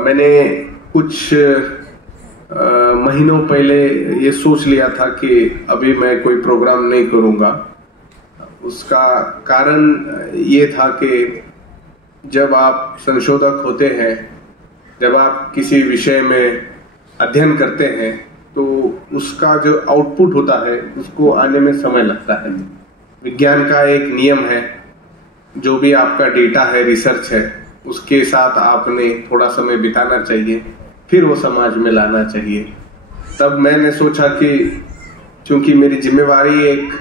मैंने कुछ महीनों पहले ये सोच लिया था कि अभी मैं कोई प्रोग्राम नहीं करूंगा। उसका कारण ये था कि जब आप संशोधक होते हैं, जब आप किसी विषय में अध्ययन करते हैं, तो उसका जो आउटपुट होता है उसको आने में समय लगता है। विज्ञान का एक नियम है, जो भी आपका डेटा है, रिसर्च है, उसके साथ आपने थोड़ा समय बिताना चाहिए, फिर वो समाज में लाना चाहिए। तब मैंने सोचा कि क्योंकि मेरी जिम्मेवारी एक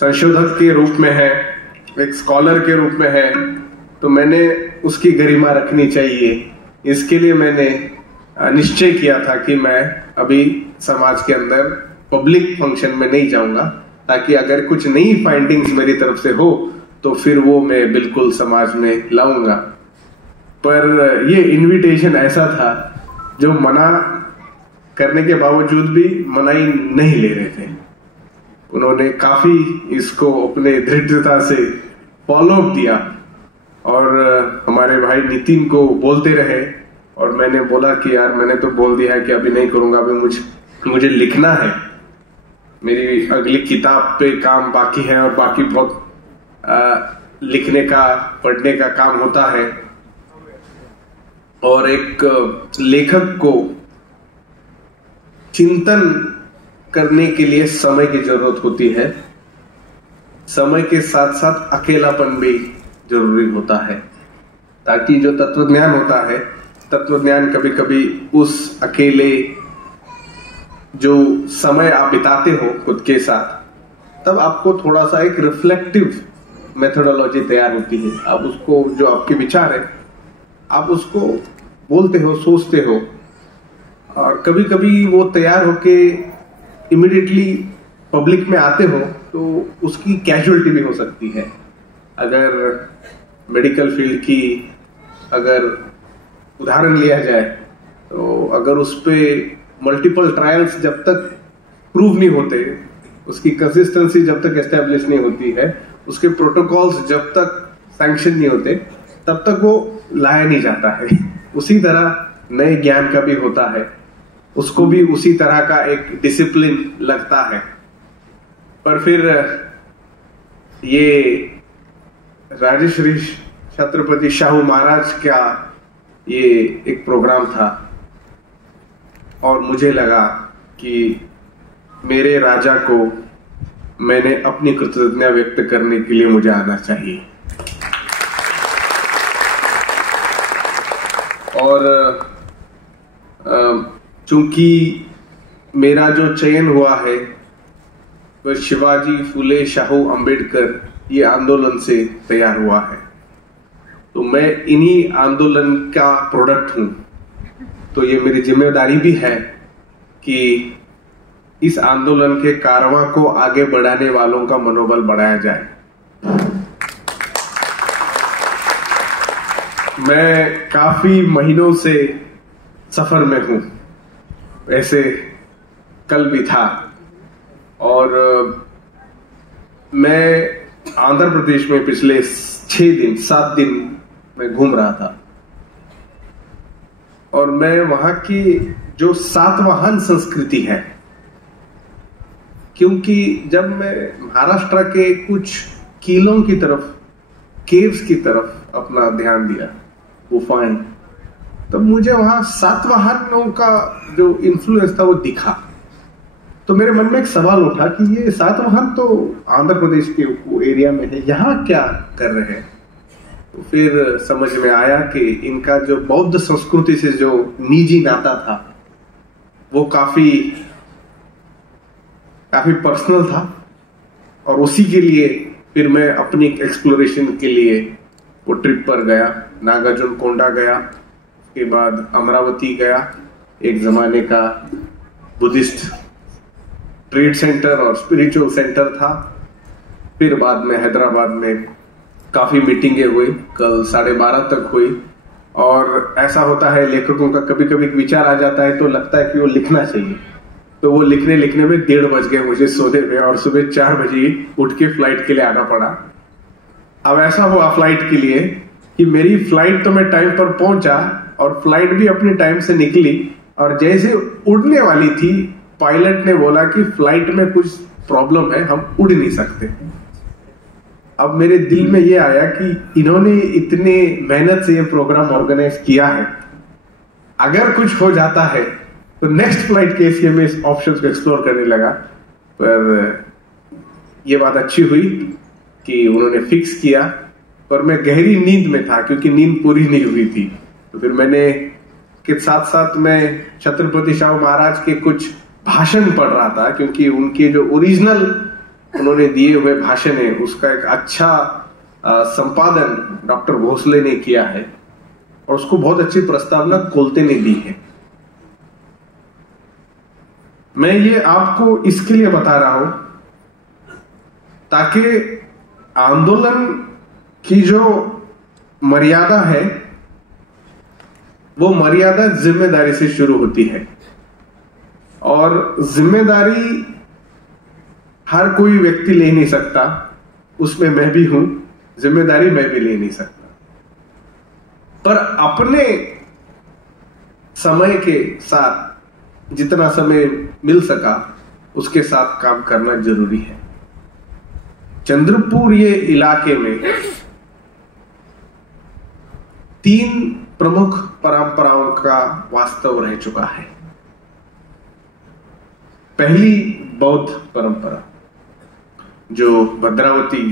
संशोधक के रूप में है, एक स्कॉलर के रूप में है, तो मैंने उसकी गरिमा रखनी चाहिए। इसके लिए मैंने निश्चय किया था कि मैं अभी समाज के अंदर पब्लिक फंक्शन में नहीं जाऊंगा, ताकि अगर कुछ नई फाइंडिंग्स मेरी तरफ से हो तो फिर वो मैं बिल्कुल समाज में लाऊंगा। पर ये इनविटेशन ऐसा था जो मना करने के बावजूद भी मनाही नहीं ले रहे थे। उन्होंने काफी इसको अपने दृढ़ता से फॉलो अप दिया और हमारे भाई नितिन को बोलते रहे, और मैंने बोला कि यार मैंने तो बोल दिया है कि अभी नहीं करूंगा, अभी मुझे लिखना है, मेरी अगली किताब पे काम बाकी है और बाकी बहुत लिखने का, पढ़ने का काम होता है। और एक लेखक को चिंतन करने के लिए समय की जरूरत होती है, समय के साथ साथ अकेलापन भी जरूरी होता है, ताकि जो तत्वज्ञान होता है, तत्वज्ञान कभी कभी उस अकेले जो समय आप बिताते हो खुद के साथ, तब आपको थोड़ा सा एक रिफ्लेक्टिव मेथोडोलॉजी तैयार होती है। आप उसको, जो आपके विचार है, आप उसको बोलते हो, सोचते हो, और कभी कभी वो तैयार होके इमीडिएटली पब्लिक में आते हो तो उसकी कैजुअलिटी भी हो सकती है। अगर मेडिकल फील्ड की अगर उदाहरण लिया जाए, तो अगर उस पे मल्टीपल ट्रायल्स जब तक प्रूव नहीं होते, उसकी कंसिस्टेंसी जब तक एस्टेब्लिश नहीं होती है, उसके प्रोटोकॉल्स जब तक सैंक्शन नहीं होते, तब तक वो लाया नहीं जाता है। उसी तरह नए ज्ञान का भी होता है, उसको भी उसी तरह का एक डिसिप्लिन लगता है। पर फिर ये राजश्री छत्रपति शाहू महाराज का ये एक प्रोग्राम था, और मुझे लगा कि मेरे राजा को मैंने अपनी कृतज्ञता व्यक्त करने के लिए मुझे आना चाहिए। और चूंकि मेरा जो चयन हुआ है वह शिवाजी फुले शाहू अंबेडकर ये आंदोलन से तैयार हुआ है, तो मैं इन्हीं आंदोलन का प्रोडक्ट हूं, तो ये मेरी जिम्मेदारी भी है कि इस आंदोलन के कारवां को आगे बढ़ाने वालों का मनोबल बढ़ाया जाए। मैं काफी महीनों से सफर में हूं, वैसे कल भी था, और मैं आंध्र प्रदेश में पिछले 7 दिन मैं घूम रहा था, और मैं वहां की जो सातवाहन संस्कृति है, क्योंकि जब मैं महाराष्ट्र के कुछ किलों की तरफ, केव्स की तरफ अपना ध्यान दिया, गुफाएं, तब मुझे वहां सातवाहनों का जो इन्फ्लुएंस था वो दिखा। तो मेरे मन में एक सवाल उठा कि ये सातवाहन तो आंध्र प्रदेश के एरिया में है, यहाँ क्या कर रहे हैं? तो फिर समझ में आया कि इनका जो बौद्ध संस्कृति से जो निजी नाता था वो काफी पर्सनल था, और उसी के लिए फिर मैं अपनी एक्सप्लोरेशन के लिए वो ट्रिप पर गया। नागार्जुन कोंडा गया, उसके बाद अमरावती गया, एक जमाने का बुद्धिस्ट ट्रेड सेंटर और स्पिरिचुअल सेंटर था। फिर बाद में हैदराबाद में काफी मीटिंगें हुई, कल 12:30 तक हुई। और ऐसा होता है लेखकों का, कभी कभी विचार आ जाता है तो लगता है कि वो लिखना चाहिए, तो वो लिखने में 1:30 बज गए मुझे सोने में, और सुबह 4 बजे उठ के फ्लाइट के लिए आना पड़ा। अब ऐसा हुआ फ्लाइट के लिए कि मेरी फ्लाइट तो मैं टाइम पर पहुंचा और फ्लाइट भी अपने टाइम से निकली, और जैसे उड़ने वाली थी पायलट ने बोला कि फ्लाइट में कुछ प्रॉब्लम है, हम उड़ नहीं सकते। अब मेरे दिल में ये आया कि इन्होंने इतने मेहनत से ये प्रोग्राम ऑर्गेनाइज किया है, अगर कुछ हो जाता है तो नेक्स्ट फ्लाइट के लिए मैं इस ऑप्शन को एक्सप्लोर करने लगा। पर ये बात अच्छी हुई कि उन्होंने फिक्स किया, पर मैं गहरी नींद में था क्योंकि नींद पूरी नहीं हुई थी। तो फिर मैंने के साथ साथ मैं छत्रपति शाहू महाराज के कुछ भाषण पढ़ रहा था, क्योंकि उनके जो ओरिजिनल उन्होंने दिए हुए भाषण है उसका एक अच्छा संपादन डॉक्टर भोसले ने किया है और उसको बहुत अच्छी प्रस्तावना कोलते ने दी है। मैं ये आपको इसके लिए बता रहा हूं ताकि आंदोलन की जो मर्यादा है वो मर्यादा जिम्मेदारी से शुरू होती है, और जिम्मेदारी हर कोई व्यक्ति ले नहीं सकता, उसमें मैं भी हूं, जिम्मेदारी मैं भी ले नहीं सकता। पर अपने समय के साथ जितना समय मिल सका उसके साथ काम करना जरूरी है। चंद्रपुर ये इलाके में 3 प्रमुख परंपराओं का वास्तव रह चुका है। पहली बौद्ध परंपरा, जो भद्रावती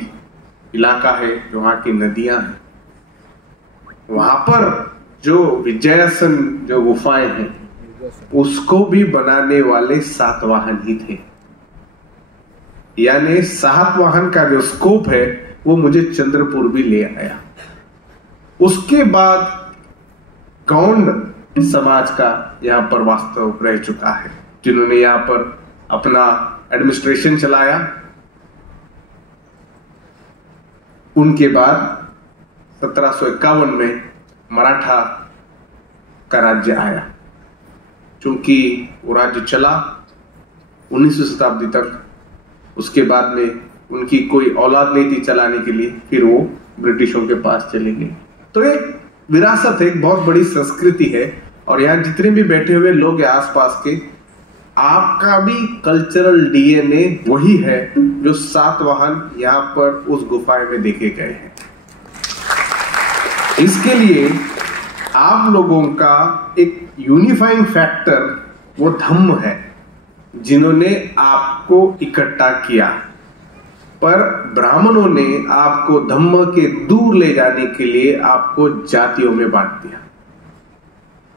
इलाका है, जो वहां की नदियां हैं, वहां पर जो विजयासन जो गुफाएं हैं उसको भी बनाने वाले सातवाहन ही थे। यानी सातवाहन का जो स्कोप है वो मुझे चंद्रपुर भी ले आया। उसके बाद गौंड समाज का यहां पर वास्तव रह चुका है, जिन्होंने यहां पर अपना एडमिनिस्ट्रेशन चलाया। उनके बाद 1751 में मराठा का राज्य आया। चूंकि वो राज्य चला 19वीं शताब्दी तक, उसके बाद में उनकी कोई औलाद नहीं थी चलाने के लिए, फिर वो ब्रिटिशों के पास चले गए। तो एक विरासत है, एक बहुत बड़ी संस्कृति है, और यहाँ जितने भी बैठे हुए लोग हैं आसपास के, आपका भी कल्चरल डीएनए वही है जो सातवाहन यहाँ पर उस गुफाएं में देखे गए हैं। इसके लिए आप लोगों का एक यूनिफाइंग फैक्टर वो धम्म है, जिन्होंने आपको इकट्ठा किया। पर ब्राह्मणों ने आपको धम्म के दूर ले जाने के लिए आपको जातियों में बांट दिया।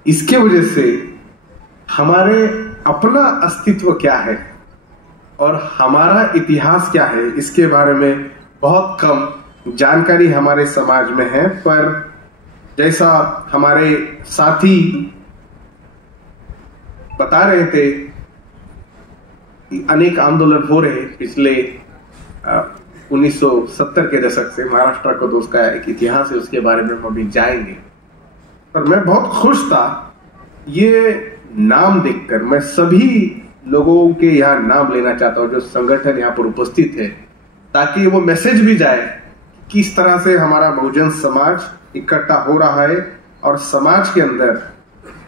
इसके वजह से हमारे अपना अस्तित्व क्या है और हमारा इतिहास क्या है, इसके बारे में बहुत कम जानकारी हमारे समाज में है। पर जैसा हमारे साथी बता रहे थे, अनेक आंदोलन हो रहे पिछले 1970 के दशक से। महाराष्ट्र को तो उसका एक इतिहास है, उसके बारे में हम अभी जाएंगे। पर मैं बहुत खुश था ये नाम देखकर। मैं सभी लोगों के यहाँ नाम लेना चाहता हूं जो संगठन यहाँ पर उपस्थित है, ताकि वो मैसेज भी जाए किस तरह से हमारा बहुजन समाज इकट्ठा हो रहा है, और समाज के अंदर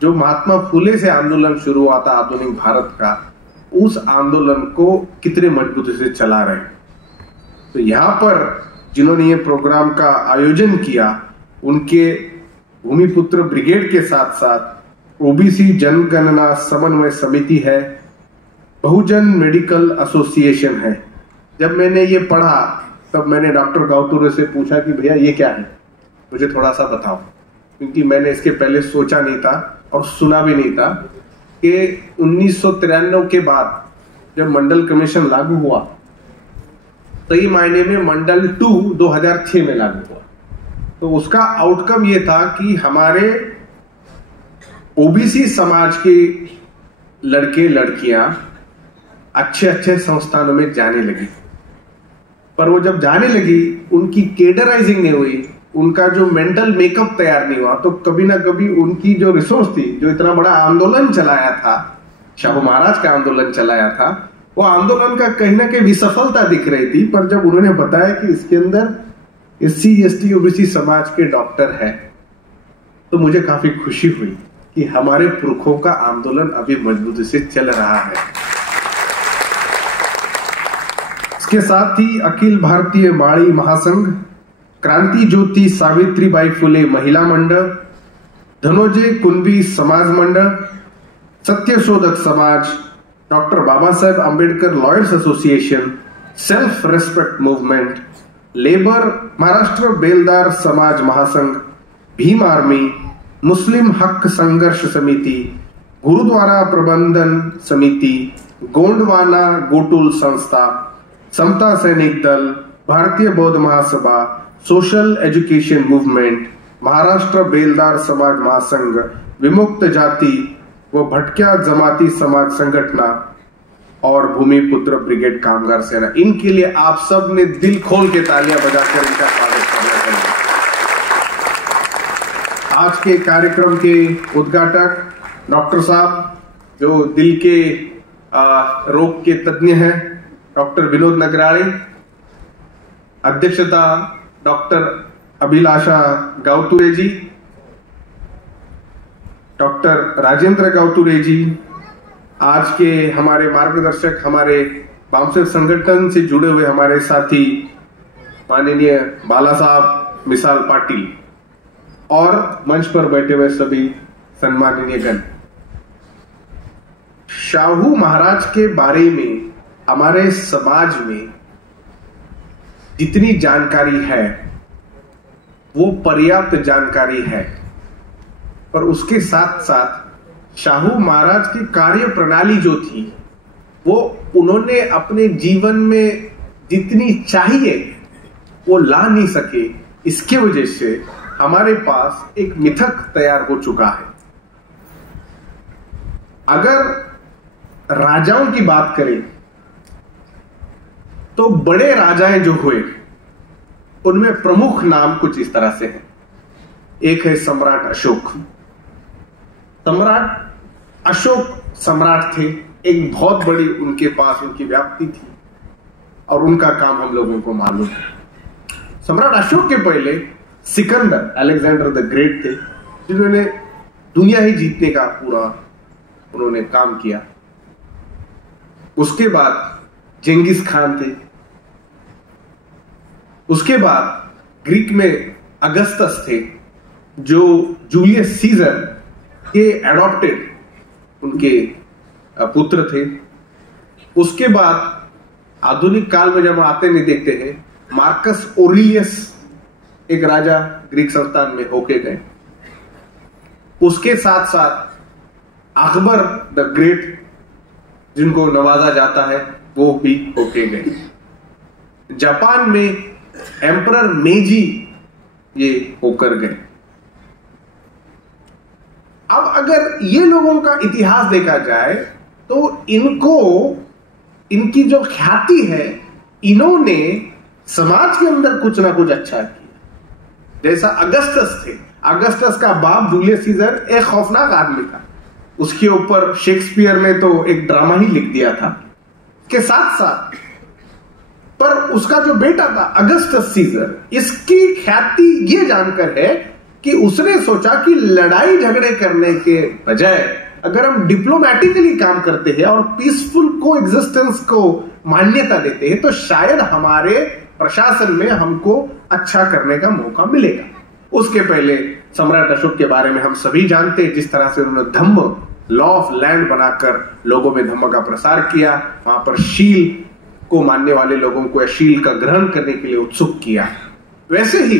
जो महात्मा फुले से आंदोलन शुरू हुआ था आधुनिक भारत का, उस आंदोलन को कितने मजबूती से चला रहे हैं। तो यहाँ पर जिन्होंने ये प्रोग्राम का आयोजन किया, उनके भूमिपुत्र ब्रिगेड के साथ साथ ओबीसी जनगणना समन्वय समिति है, बहुजन मेडिकल एसोसिएशन है। जब मैंने ये पढ़ा तब मैंने डॉक्टर गावतुरे से पूछा कि भैया ये क्या है, मुझे थोड़ा सा बताओ, क्योंकि मैंने इसके पहले सोचा नहीं था और सुना भी नहीं था कि 1993 के बाद जब मंडल कमीशन लागू हुआ, सही मायने में मंडल 2 2006 में लागू हुआ। तो उसका आउटकम ये था कि हमारे ओबीसी समाज के लड़के लड़कियां अच्छे अच्छे संस्थानों में जाने लगी। पर वो जब जाने लगी, उनकी केडराइजिंग नहीं हुई, उनका जो मेंटल मेकअप तैयार नहीं हुआ, तो कभी ना कभी उनकी जो रिसोर्स थी, जो इतना बड़ा आंदोलन चलाया था, शाहू महाराज का आंदोलन चलाया था, वो आंदोलन का कहीं ना कहीं विसफलता दिख रही थी। पर जब उन्होंने बताया कि इसके अंदर SC ST OBC समाज के डॉक्टर हैं, तो मुझे काफी खुशी हुई कि हमारे पुरखों का आंदोलन अभी मजबूती से चल रहा है। इसके साथ ही अखिल भारतीय माड़ी महासंघ, क्रांति ज्योति सावित्रीबाई फुले महिला मंडल, धनोजय कुंभी समाज मंडल, Satyashodhak Samaj, doctor Baba Saheb Ambedkar lawyers association, self respect movement, labour Maharashtra Beldar Samaj महासंघ, भीम आर्मी, मुस्लिम हक संघर्ष समिति, गुरुद्वारा प्रबंधन समिति, गोंडवाना गोटुल संस्था, समता सैनिक दल, भारतीय बौद्ध महासभा, social education movement, Maharashtra Beldar Samaj महासंघ, विमुक्त जाति व भटक्या जमाती समाज संगठना और भूमिपुत्र ब्रिगेड कामगार सेना, इनके लिए आप सब ने दिल खोल के तालियां बजाकर इनका स्वागत करना चाहिए। आज के कार्यक्रम के उद्घाटक डॉक्टर साहब जो दिल के रोग के तज्ञ हैं, डॉक्टर विनोद नगराळे, अध्यक्षता डॉक्टर अभिलाषा गावतुरे जी, डॉक्टर राजेंद्र गावतुरे जी, आज के हमारे मार्गदर्शक, हमारे वामसेवक संगठन से जुड़े हुए हमारे साथी माननीय बाला साहब मिसाल पाटिल और मंच पर बैठे हुए सभी सम्माननीय गण। शाहू महाराज के बारे में हमारे समाज में जितनी जानकारी है वो पर्याप्त जानकारी है, पर उसके साथ साथ शाहू महाराज की कार्य प्रणाली जो थी वो उन्होंने अपने जीवन में जितनी चाहिए वो ला नहीं सके। इसके वजह से हमारे पास एक मिथक तैयार हो चुका है। अगर राजाओं की बात करें तो बड़े राजाएं जो हुए उनमें प्रमुख नाम कुछ इस तरह से हैं। एक है सम्राट अशोक। सम्राट अशोक सम्राट थे, एक बहुत बड़ी उनके पास उनकी व्याप्ति थी और उनका काम हम लोगों को मालूम है। सम्राट अशोक के पहले सिकंदर, अलेक्जेंडर द ग्रेट थे, जिन्होंने दुनिया ही जीतने का पूरा उन्होंने काम किया। उसके बाद जेंगिस खान थे। उसके बाद ग्रीक में अगस्तस थे जो जूलियस सीजर के एडॉप्टेड उनके पुत्र थे। उसके बाद आधुनिक काल में जब आते नहीं देखते हैं, मार्कस ओरिलियस एक राजा ग्रीक संस्थान में होके गए। उसके साथ साथ अकबर द ग्रेट जिनको नवाजा जाता है वो भी होके गए। जापान में एम्परर मेजी ये होकर गए। अब अगर ये लोगों का इतिहास देखा जाए तो इनकी जो ख्याति है, इन्होंने समाज के अंदर कुछ ना कुछ अच्छा किया। जैसा अगस्टस थे, अगस्टस का बाप जूलियस सीजर एक खौफनाक आदमी था। उसके ऊपर शेक्सपियर ने तो एक ड्रामा ही लिख दिया था। के साथ साथ पर उसका जो बेटा था अगस्टस सीजर, इसकी ख्याति ये जानकर है कि उसने सोचा कि लड़ाई झगड़े करने के बजाय अगर हम डिप्लोमेटिकली काम करते हैं और पीसफुल को एग्जिस्टेंस को मान्यता देते हैं तो शायद हमारे प्रशासन में हमको अच्छा करने का मौका मिलेगा। उसके पहले सम्राट अशोक के बारे में हम सभी जानते हैं, जिस तरह से उन्होंने धम्म, लॉ ऑफ लैंड बनाकर लोगों में धम्म का प्रसार किया। वहां पर शील को मानने वाले लोगों को शील का ग्रहण करने के लिए उत्सुक किया। वैसे ही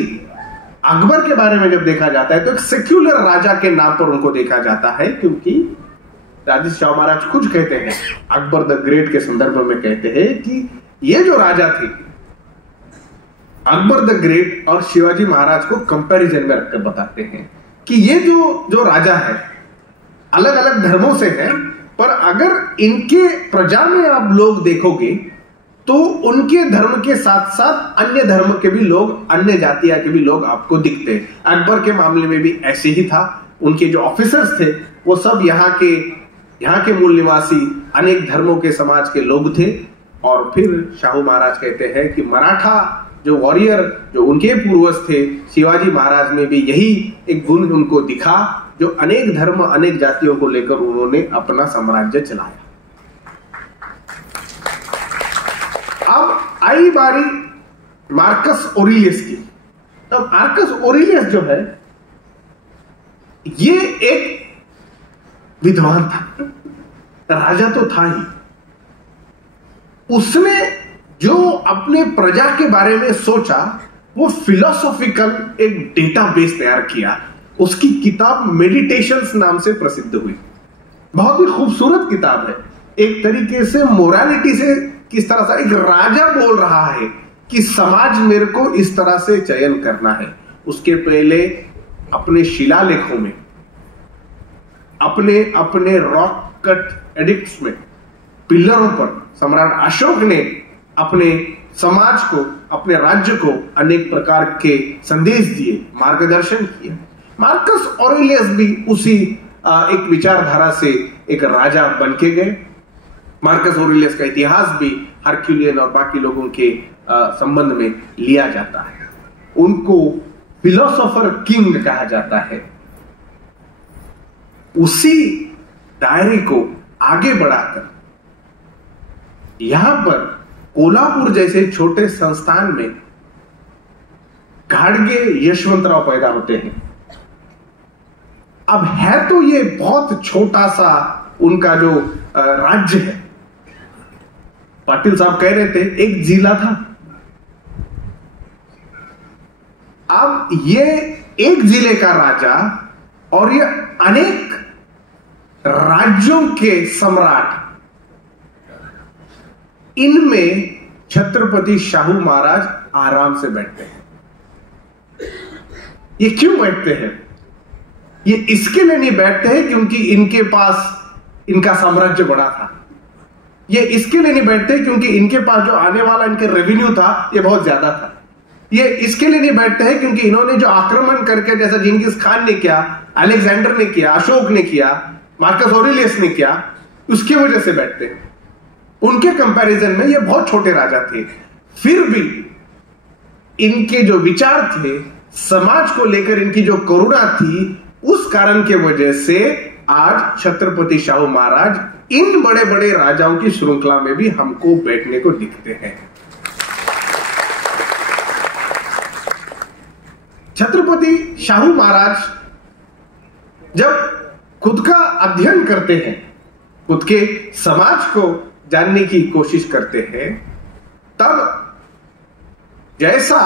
अकबर के बारे में जब देखा जाता है तो एक सेक्युलर राजा के नाम पर उनको देखा जाता है, क्योंकि राजेश शाह महाराज खुद कहते हैं, अकबर द ग्रेट के संदर्भ में कहते हैं कि ये जो राजा थे अकबर द ग्रेट और शिवाजी महाराज को कंपैरिजन में रखकर बताते हैं कि ये जो राजा है अलग अलग धर्मों से है, पर अगर इनके प्रजा में आप लोग देखोगे तो उनके धर्म के साथ साथ अन्य धर्म के भी लोग, अन्य जातिया के भी लोग आपको दिखते हैं। अकबर के मामले में भी ऐसे ही था। उनके जो ऑफिसर्स थे वो सब यहाँ के मूल निवासी अनेक धर्मों के समाज के लोग थे। और फिर शाहू महाराज कहते हैं कि मराठा जो वॉरियर, जो उनके पूर्वज थे, शिवाजी महाराज में भी यही एक गुण उनको दिखा, जो अनेक धर्म अनेक जातियों को लेकर उन्होंने अपना साम्राज्य चलाया। अब आई बारी मार्कस ऑरेलियस की। तो मार्कस ऑरेलियस जो है ये एक विद्वान था, राजा तो था ही। उसने जो अपने प्रजा के बारे में सोचा वो फिलोसॉफिकल एक डेटाबेस तैयार किया। उसकी किताब मेडिटेशंस नाम से प्रसिद्ध हुई। बहुत ही खूबसूरत किताब है। एक तरीके से मोरालिटी से किस तरह से एक राजा बोल रहा है कि समाज मेरे को इस तरह से चयन करना है। उसके पहले अपने शिलालेखों में, अपने अपने रॉक कट एडिक्ट्स में, पिलरों पर सम्राट अशोक ने अपने समाज को, अपने राज्य को अनेक प्रकार के संदेश दिए, मार्गदर्शन किया। मार्कस ऑरेलियस भी उसी एक विचारधारा से एक राजा बन के गए। मार्कस ऑरेलियस का इतिहास भी हरक्यूलियन और बाकी लोगों के संबंध में लिया जाता है। उनको फिलोसोफर किंग कहा जाता है। उसी दायरे को आगे बढ़ाकर यहां पर कोल्हापुर जैसे छोटे संस्थान में घाटगे यशवंतराव पैदा होते हैं। अब है तो ये बहुत छोटा सा उनका जो राज्य है। पाटिल साहब कह रहे थे एक जिला था। अब ये एक जिले का राजा और ये अनेक राज्यों के सम्राट, इनमें छत्रपति शाहू महाराज आराम से बैठते हैं। ये क्यों बैठते हैं? ये इसके लिए नहीं बैठते हैं क्योंकि इनके पास इनका साम्राज्य बड़ा था। ये इसके लिए नहीं बैठते क्योंकि इनके पास जो आने वाला इनके रेवेन्यू था ये बहुत ज्यादा था। ये इसके लिए नहीं बैठते हैं क्योंकि इन्होंने जो आक्रमण करके, जैसा जिंगिस खान ने किया, अलेक्जेंडर ने किया, अशोक ने किया, मार्कस ऑरेलियस ने किया, उसकी वजह से बैठते हैं। उनके कंपैरिजन में ये बहुत छोटे राजा थे। फिर भी इनके जो विचार थे, समाज को लेकर इनकी जो करुणा थी, उस कारण के वजह से आज छत्रपति शाहू महाराज इन बड़े बड़े राजाओं की श्रृंखला में भी हमको बैठने को दिखते हैं। छत्रपति शाहू महाराज जब खुद का अध्ययन करते हैं, खुद के समाज को जानने की कोशिश करते हैं, तब जैसा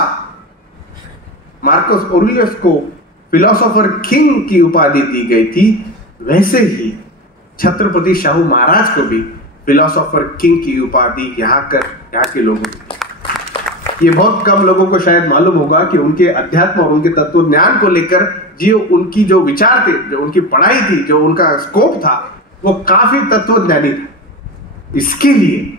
मार्कस ऑरेलियस को फिलोसोफर किंग की उपाधि दी गई थी, वैसे ही छत्रपति शाहू महाराज को भी फिलोसोफर किंग की उपाधि यहाँ के लोगों को, ये बहुत कम लोगों को शायद मालूम होगा कि उनके अध्यात्म और उनके तत्व ज्ञान को लेकर जो उनकी जो विचार थे, जो उनकी पढ़ाई थी, जो उनका स्कोप था, वो काफी तत्वज्ञानी था। इसके लिए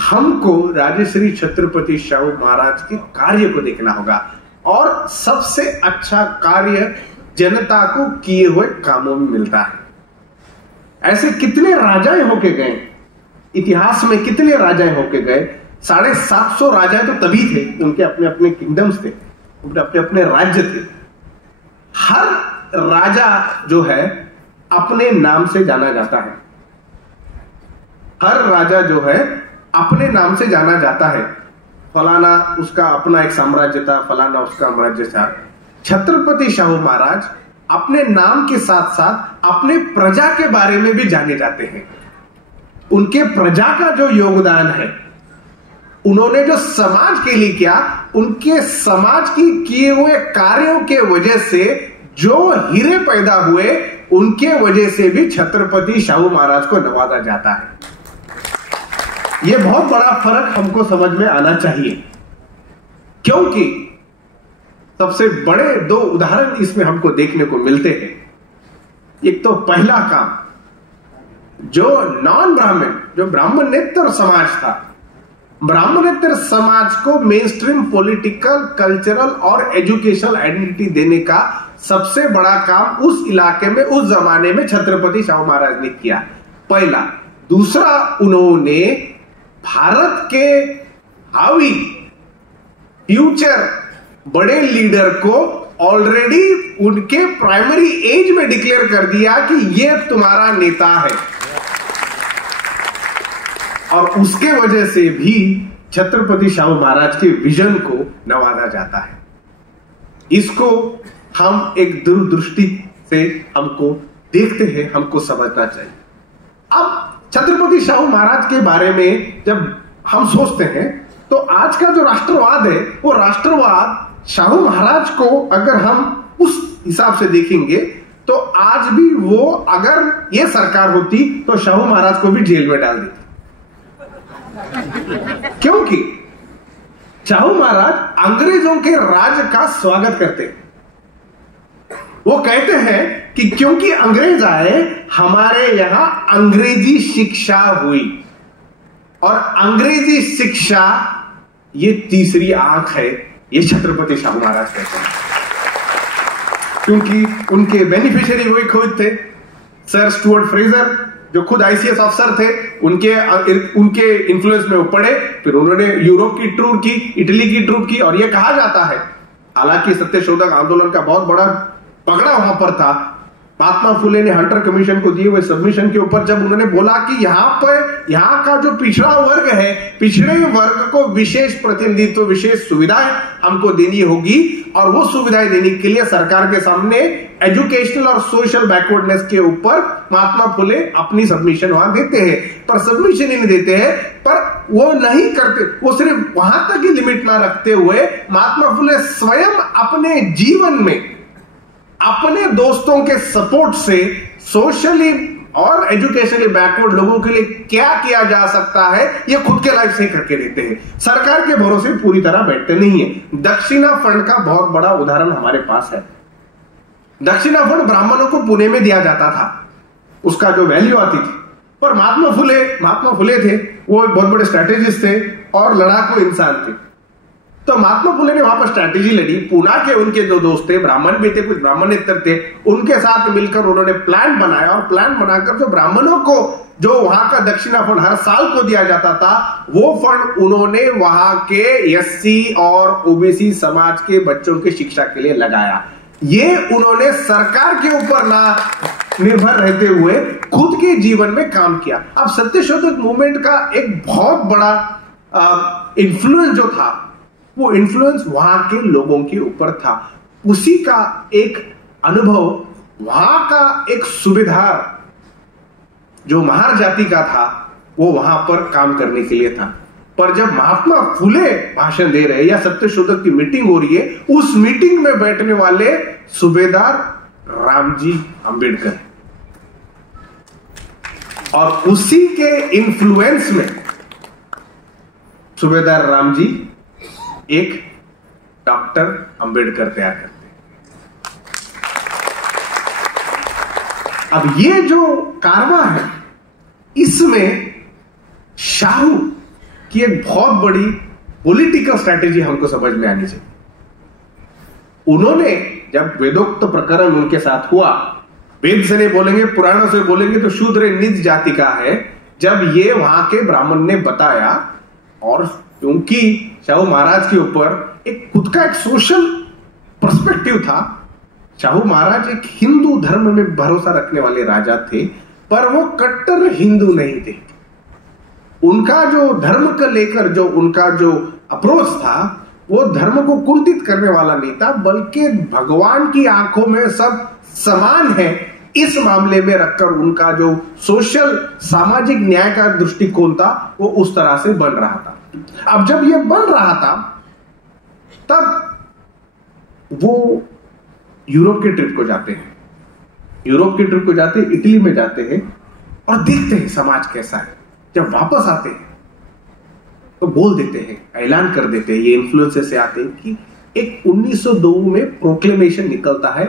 हमको राजश्री छत्रपति शाहू महाराज के कार्य को देखना होगा और सबसे अच्छा कार्य जनता को किए हुए कामों में मिलता है। ऐसे कितने राजाएं होके गए, इतिहास में कितने राजाएं होके गए। 750 राजाएं तो तभी थे, उनके अपने अपने किंगडम्स थे, उनके अपने अपने राज्य थे। हर राजा जो है अपने नाम से जाना जाता है। हर राजा जो है अपने नाम से जाना जाता है। फलाना उसका अपना एक साम्राज्य था, फलाना उसका साम्राज्य था। छत्रपति शाहू महाराज अपने नाम के साथ साथ अपने प्रजा के बारे में भी जाने जाते हैं। उनके प्रजा का जो योगदान है, उन्होंने जो समाज के लिए किया, उनके समाज की किए हुए कार्यों के वजह से जो हीरे पैदा हुए, उनके वजह से भी छत्रपति शाहू महाराज को नवाजा जाता है। यह बहुत बड़ा फर्क हमको समझ में आना चाहिए, क्योंकि सबसे बड़े 2 उदाहरण इसमें हमको देखने को मिलते हैं। एक तो पहला काम, जो नॉन ब्राह्मण, जो ब्राह्मणेतर समाज था, ब्राह्मणेतर समाज को मेन स्ट्रीम पॉलिटिकल, कल्चरल और एजुकेशनल आइडेंटिटी देने का सबसे बड़ा काम उस इलाके में, उस जमाने में छत्रपति शाहू महाराज ने किया, पहला। दूसरा, उन्होंने भारत के हावी फ्यूचर बड़े लीडर को ऑलरेडी उनके प्राइमरी एज में डिक्लेयर कर दिया कि ये तुम्हारा नेता है, और उसके वजह से भी छत्रपति शाहू महाराज के विजन को नवाजा जाता है। इसको हम एक दूरदृष्टि से हमको देखते हैं, हमको समझना चाहिए। अब छत्रपति शाहू महाराज के बारे में जब हम सोचते हैं तो आज का जो राष्ट्रवाद है, वो राष्ट्रवाद शाहू महाराज को अगर हम उस हिसाब से देखेंगे तो आज भी वो, अगर ये सरकार होती तो शाहू महाराज को भी जेल में डाल देती। क्योंकि शाहू महाराज अंग्रेजों के राज का स्वागत करते हैं। वो कहते हैं कि क्योंकि अंग्रेज आए, हमारे यहां अंग्रेजी शिक्षा हुई, और अंग्रेजी शिक्षा ये तीसरी आंख है, ये छत्रपति शाहू महाराज कहते हैं। क्योंकि उनके बेनिफिशियरी वही खुद थे, सर स्टुअर्ट फ्रेजर, जो खुद आईसीएस अफसर थे, उनके इन्फ्लुएंस में वो पढ़े, फिर उन्होंने यूरोप की टूर की, इटली की टूर की, और यह कहा जाता है, हालांकि सत्यशोधक आंदोलन का बहुत बड़ा पकड़ा वहां पर था, महात्मा फुले ने हंटर कमीशन को दिए हुए सबमिशन के ऊपर जब उन्होंने बोला कि यहाँ का जो पिछड़ा वर्ग है, पिछड़े वर्ग को विशेष प्रतिनिधित्व, विशेष सुविधाएं हमको देनी होगी, और वो सुविधाएं देने के लिए सरकार के सामने एजुकेशनल और सोशल बैकवर्डनेस के ऊपर महात्मा फुले अपनी सबमिशन वहां देते हैं। पर सबमिशन ही नहीं देते हैं, पर वो नहीं करते, वो सिर्फ वहां तक ही लिमिट ना रखते हुए महात्मा फुले स्वयं अपने जीवन में अपने दोस्तों के सपोर्ट से सोशली और एजुकेशनली बैकवर्ड लोगों के लिए क्या किया जा सकता है, ये खुद के लाइफ से करके देते हैं। सरकार के भरोसे पूरी तरह बैठते नहीं है। दक्षिणा फंड का बहुत बड़ा उदाहरण हमारे पास है। दक्षिणा फंड ब्राह्मणों को पुणे में दिया जाता था, उसका जो वैल्यू आती थी, पर महात्मा फुले थे, वो एक बहुत बड़े स्ट्रैटेजिस्ट थे और लड़ाकू इंसान थे। तो महात्मा फुले ने वहां पर स्ट्रैटेजी लड़ी। पूना के उनके दो दोस्त थे, ब्राह्मण भी थे, कुछ ब्राह्मणेतर थे, उनके साथ मिलकर उन्होंने प्लान बनाया, और प्लान बनाकर जो ब्राह्मणों को जो वहां का दक्षिणा फंड हर साल को दिया जाता था, वो फंड उन्होंने वहां के एससी और ओबीसी समाज के बच्चों की शिक्षा के लिए लगाया। ये उन्होंने सरकार के ऊपर ना निर्भर रहते हुए खुद के जीवन में काम किया। अब सत्यशोधक मूवमेंट का एक बहुत बड़ा इन्फ्लुएंस जो था, वो इन्फ्लुएंस वहां के लोगों के ऊपर था। उसी का एक अनुभव वहां का एक सूबेदार जो महार जाति का था, वो वहां पर काम करने के लिए था। पर जब महात्मा फुले भाषण दे रहे या सत्यशोधक की मीटिंग हो रही है, उस मीटिंग में बैठने वाले सूबेदार रामजी अंबेडकर, और उसी के इन्फ्लुएंस में सूबेदार रामजी एक डॉक्टर अंबेडकर तैयार करते हैं। अब ये जो कारवां है, इसमें शाहू की एक बहुत बड़ी पॉलिटिकल स्ट्रैटेजी हमको समझ में आनी चाहिए। उन्होंने जब वेदोक्त प्रकरण उनके साथ हुआ, वेद से नहीं बोलेंगे, पुराणों से बोलेंगे तो शूद्र नीच जाति का है, जब ये वहां के ब्राह्मण ने बताया, और क्योंकि शाहू महाराज के ऊपर एक खुद का एक सोशल पर्सपेक्टिव था, शाहू महाराज एक हिंदू धर्म में भरोसा रखने वाले राजा थे, पर वो कट्टर हिंदू नहीं थे। उनका जो धर्म को लेकर जो उनका जो अप्रोच था, वो धर्म को कुंठित करने वाला नहीं था, बल्कि भगवान की आंखों में सब समान है, इस मामले में रखकर उनका जो सोशल सामाजिक न्याय का दृष्टिकोण था, वो उस तरह से बन रहा था। अब जब ये बन रहा था, तब वो यूरोप के ट्रिप को जाते हैं, इटली में जाते हैं और देखते हैं समाज कैसा है। जब वापस आते हैं तो बोल देते हैं, ऐलान कर देते हैं, ये इन्फ्लुएंसेस से आते हैं कि एक 1902 में प्रोक्लेमेशन निकलता है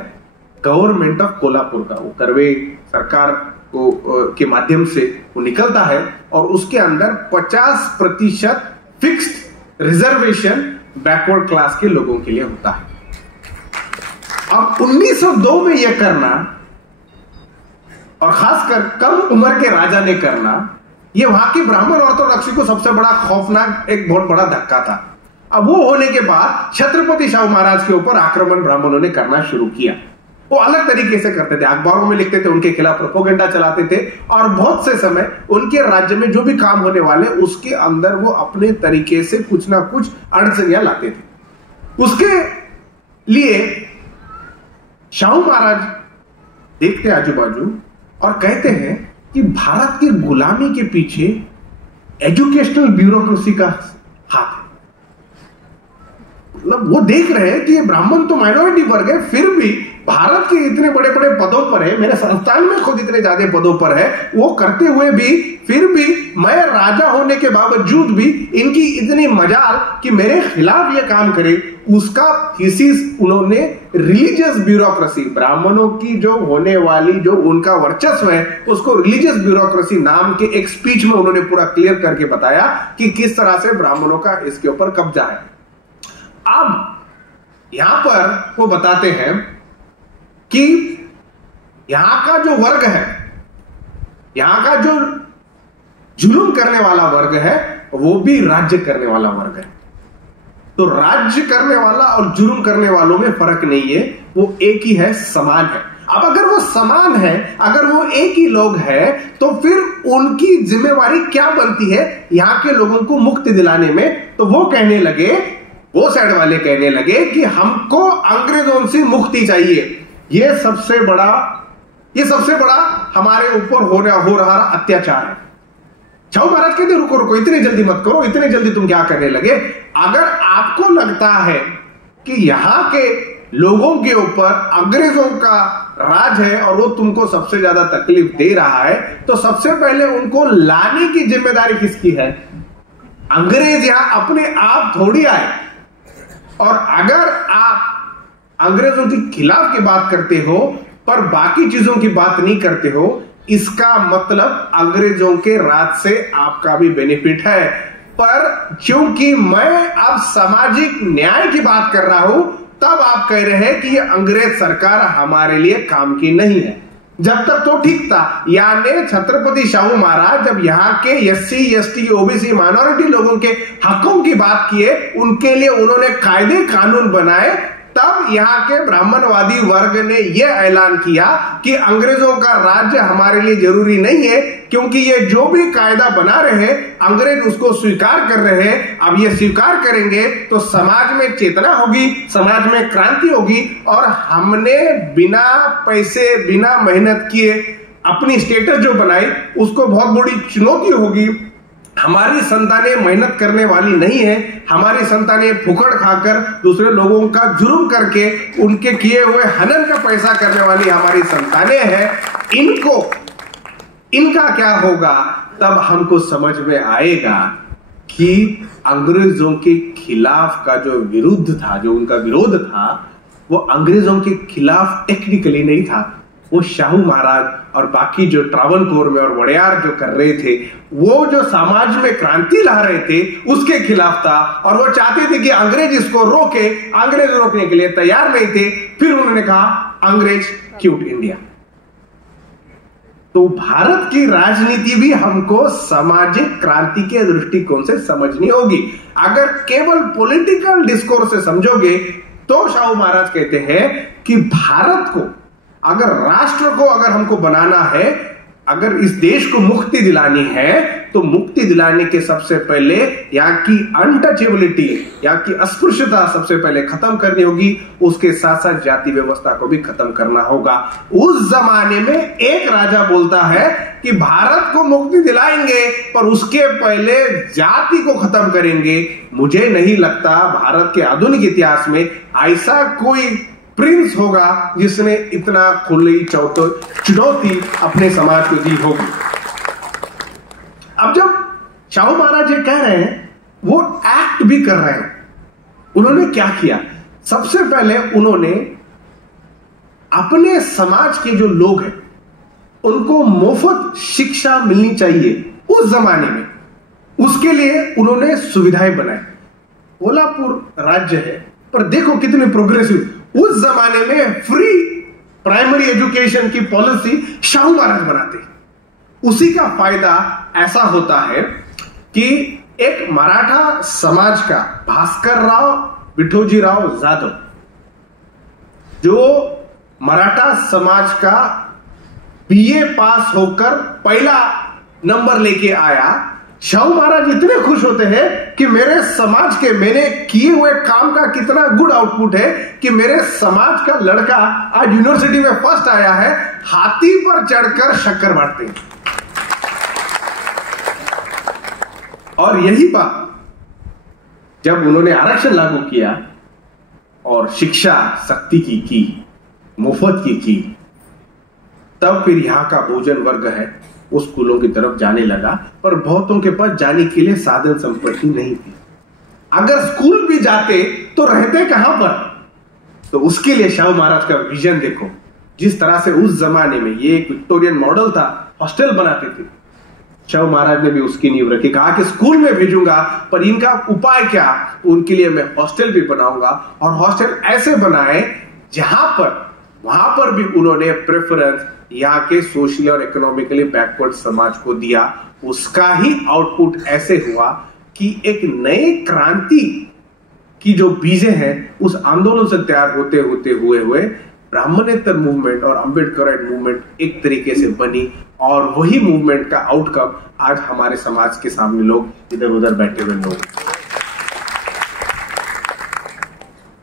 गवर्नमेंट ऑफ कोल्हापुर का, वो कर्वे सरकार को के माध्यम से वो निकलता है, और उसके अंदर 50% फिक्स्ड रिजर्वेशन बैकवर्ड क्लास के लोगों के लिए होता है। अब 1902 में यह करना, और खासकर कम उम्र के राजा ने करना, यह वहां की ब्राह्मण ऑर्थोडॉक्सी को सबसे बड़ा खौफनाक एक बहुत बड़ा धक्का था। अब वो होने के बाद छत्रपति शाहू महाराज के ऊपर आक्रमण ब्राह्मणों ने करना शुरू किया। वो अलग तरीके से करते थे, अखबारों में लिखते थे, उनके खिलाफ प्रोपेगेंडा चलाते थे, और बहुत से समय उनके राज्य में जो भी काम होने वाले उसके अंदर वो अपने तरीके से कुछ ना कुछ अड़चनियां लाते थे। उसके लिए शाहू महाराज देखते आजू बाजू और कहते हैं कि भारत की गुलामी के पीछे एजुकेशनल ब्यूरोक्रेसी का हाथ है। मतलब वो देख रहे हैं कि ये ब्राह्मण तो माइनॉरिटी वर्ग है, फिर भी भारत के इतने बड़े बड़े पदों पर है, मेरे संस्थान में खुद इतने ज्यादा पदों पर है, वो करते हुए भी फिर भी मैं राजा होने के बावजूद भी इनकी इतनी मजाल कि मेरे खिलाफ ये काम करे। उसका थीसिस उन्होंने रिलीजियस ब्यूरोक्रेसी, ब्राह्मणों की जो होने वाली जो उनका वर्चस्व है उसको रिलीजियस ब्यूरोक्रेसी नाम के एक स्पीच में उन्होंने पूरा क्लियर करके बताया कि किस तरह से ब्राह्मणों का इसके ऊपर कब्जा है। अब यहां पर वो बताते हैं कि यहां का जो वर्ग है, यहां का जो जुल्म करने वाला वर्ग है वो भी राज्य करने वाला वर्ग है। तो राज्य करने वाला और जुल्म करने वालों में फर्क नहीं है, वो एक ही है, समान है। अब अगर वो समान है, अगर वो एक ही लोग हैं, तो फिर उनकी जिम्मेवारी क्या बनती है यहां के लोगों को मुक्ति दिलाने में? तो वो कहने लगे, वो साइड वाले कहने लगे कि हमको अंग्रेजों से मुक्ति चाहिए। ये सबसे बड़ा हमारे ऊपर हो रहा अत्याचार है। शाहू महाराज कहते रुको रुको, इतनी जल्दी मत करो, इतने जल्दी तुम क्या करने लगे? अगर आपको लगता है कि यहां के लोगों के ऊपर अंग्रेजों का राज है और वो तुमको सबसे ज्यादा तकलीफ दे रहा है, तो सबसे पहले उनको लाने की जिम्मेदारी किसकी है? अंग्रेज यहां अपने आप थोड़ी आए। और अगर आप अंग्रेजों के खिलाफ की बात करते हो पर बाकी चीजों की बात नहीं करते हो, इसका मतलब अंग्रेजों के राज से आपका भी बेनिफिट है। पर क्योंकि मैं अब सामाजिक न्याय की बात कर रहा हूं, तब आप कह रहे हैं कि ये अंग्रेज सरकार हमारे लिए काम की नहीं है। जब तक तो ठीक था। यानी छत्रपति शाहू महाराज जब यहाँ के एससी, एसटी, ओबीसी, माइनॉरिटी लोगों के हकों की बात किए, उनके लिए उन्होंने कायदे कानून बनाए, तब यहाँ के ब्राह्मणवादी वर्ग ने यह ऐलान किया कि अंग्रेजों का राज्य हमारे लिए जरूरी नहीं है, क्योंकि ये जो भी कायदा बना रहे हैं अंग्रेज उसको स्वीकार कर रहे हैं। अब ये स्वीकार करेंगे तो समाज में चेतना होगी, समाज में क्रांति होगी, और हमने बिना पैसे बिना मेहनत किए अपनी स्टेटस जो बनाई उसको बहुत बड़ी चुनौती होगी। हमारी संतानें मेहनत करने वाली नहीं है, हमारी संतानें फुकड़ खाकर दूसरे लोगों का जुर्म करके उनके किए हुए हनन का पैसा करने वाली हमारी संतानें हैं। इनका क्या होगा? तब हमको समझ में आएगा कि अंग्रेजों के खिलाफ का जो विरुद्ध था, जो उनका विरोध था, वो अंग्रेजों के खिलाफ टेक्निकली नहीं था, वो शाहू महाराज और बाकी जो ट्रावनकोर में और वड़ियार जो कर रहे थे, वो जो समाज में क्रांति ला रहे थे उसके खिलाफ था। और वो चाहते थे कि अंग्रेज इसको रोके, अंग्रेज रोकने के लिए तैयार नहीं थे। फिर उन्होंने कहा अंग्रेज क्यूट इंडिया। तो भारत की राजनीति भी हमको सामाजिक क्रांति के दृष्टिकोण से समझनी होगी। अगर केवल पॉलिटिकल डिस्कोर्स से समझोगे तो शाहू महाराज कहते हैं कि भारत को, अगर राष्ट्र को अगर हमको बनाना है, अगर इस देश को मुक्ति दिलानी है, तो मुक्ति दिलाने के सबसे पहले यहाँ की अनटचेबिलिटी, यहाँ की अस्पृश्यता सबसे पहले खत्म करनी होगी। उसके साथ साथ जाति व्यवस्था को भी खत्म करना होगा। उस जमाने में एक राजा बोलता है कि भारत को मुक्ति दिलाएंगे पर उसके पहले जाति को खत्म करेंगे। मुझे नहीं लगता भारत के आधुनिक इतिहास में ऐसा कोई प्रिंस होगा जिसने इतना खुली चुनौती अपने समाज को दी होगी। अब जब शाहू महाराज ये कह रहे हैं, वो एक्ट भी कर रहे हैं। उन्होंने क्या किया? सबसे पहले उन्होंने अपने समाज के जो लोग हैं उनको मुफ्त शिक्षा मिलनी चाहिए उस जमाने में, उसके लिए उन्होंने सुविधाएं बनाई। कोल्हापुर राज्य है पर देखो कितने प्रोग्रेसिव। उस जमाने में फ्री प्राइमरी एजुकेशन की पॉलिसी शाहू महाराज बनाते। उसी का फायदा ऐसा होता है कि एक मराठा समाज का भास्कर राव विठोजी राव जाधव, जो मराठा समाज का बीए पास होकर पहला नंबर लेके आया, शाहू महाराज इतने खुश होते हैं कि मेरे समाज के मैंने किए हुए काम का कितना गुड आउटपुट है कि मेरे समाज का लड़का आज यूनिवर्सिटी में फर्स्ट आया है। हाथी पर चढ़कर शक्कर बांटते हैं। और यही बात जब उन्होंने आरक्षण लागू किया और शिक्षा शक्ति की मुफ्त की, तब फिर यहां का भोजन वर्ग है उस स्कूलों की तरफ जाने लगा। पर बहुतों के पास जाने के लिए साधन संपत्ति नहीं थी। अगर स्कूल भी जाते तो रहते कहां पर? तो उसके लिए शाहू महाराज का विजन देखो। जिस तरह से उस जमाने में ये एक विक्टोरियन मॉडल था, हॉस्टल बनाते थे, शाहू महाराज ने भी उसकी नींव रखी। कहा कि स्कूल में भेजूंगा, पर इनका उपाय क्या? उनके लिए मैं हॉस्टल भी बनाऊंगा, और हॉस्टल ऐसे बनाए जहां पर वहां पर भी उन्होंने प्रेफरेंस यहाँ के सोशली और इकोनॉमिकली बैकवर्ड समाज को दिया। उसका ही आउटपुट ऐसे हुआ कि एक नए क्रांति की जो बीजें हैं उस आंदोलन से तैयार होते होते हुए ब्राह्मणेतर मूवमेंट और अम्बेडकराइट मूवमेंट एक तरीके से बनी, और वही मूवमेंट का आउटकम आज हमारे समाज के सामने लोग इधर उधर बैठे हुए लोग।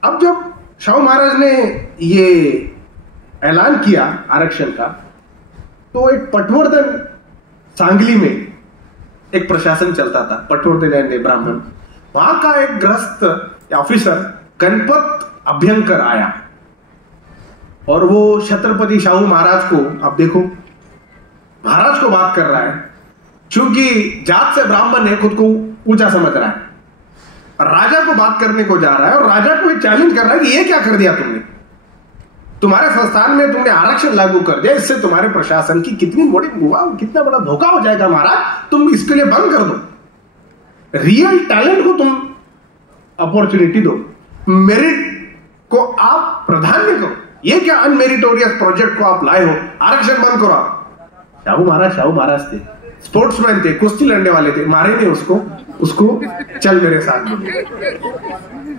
अब जब शाहू महाराज ने ये ऐलान किया आरक्षण का, तो एक पटवर्धन सांगली में एक प्रशासन चलता था, पटवर्धन ब्राह्मण, वहां का एक गृहस्थ ऑफिसर गणपत अभ्यंकर आया, और वो छत्रपति शाहू महाराज को, अब देखो महाराज को बात कर रहा है, क्योंकि जात से ब्राह्मण है, खुद को ऊंचा समझ रहा है, राजा को बात करने को जा रहा है, और राजा को चैलेंज कर रहा है कि ये क्या कर दिया तुमने, तुम्हारे संस्थान में तुमने आरक्षण लागू कर दिया, इससे तुम्हारे प्रशासन की कितना बड़ा धोखा हो जाएगा महाराज, तुम इसके लिए बंद कर दो। रियल टैलेंट को तुम अपॉर्चुनिटी दो, मेरिट को आप प्राधान्य करो। ये क्या अनमेरिटोरियस प्रोजेक्ट को आप लाए हो? आरक्षण बंद करो आप। शाहू महाराज थे, स्पोर्ट्समैन थे, कुश्ती लड़ने वाले थे, मारे नहीं उसको चल मेरे साथ में,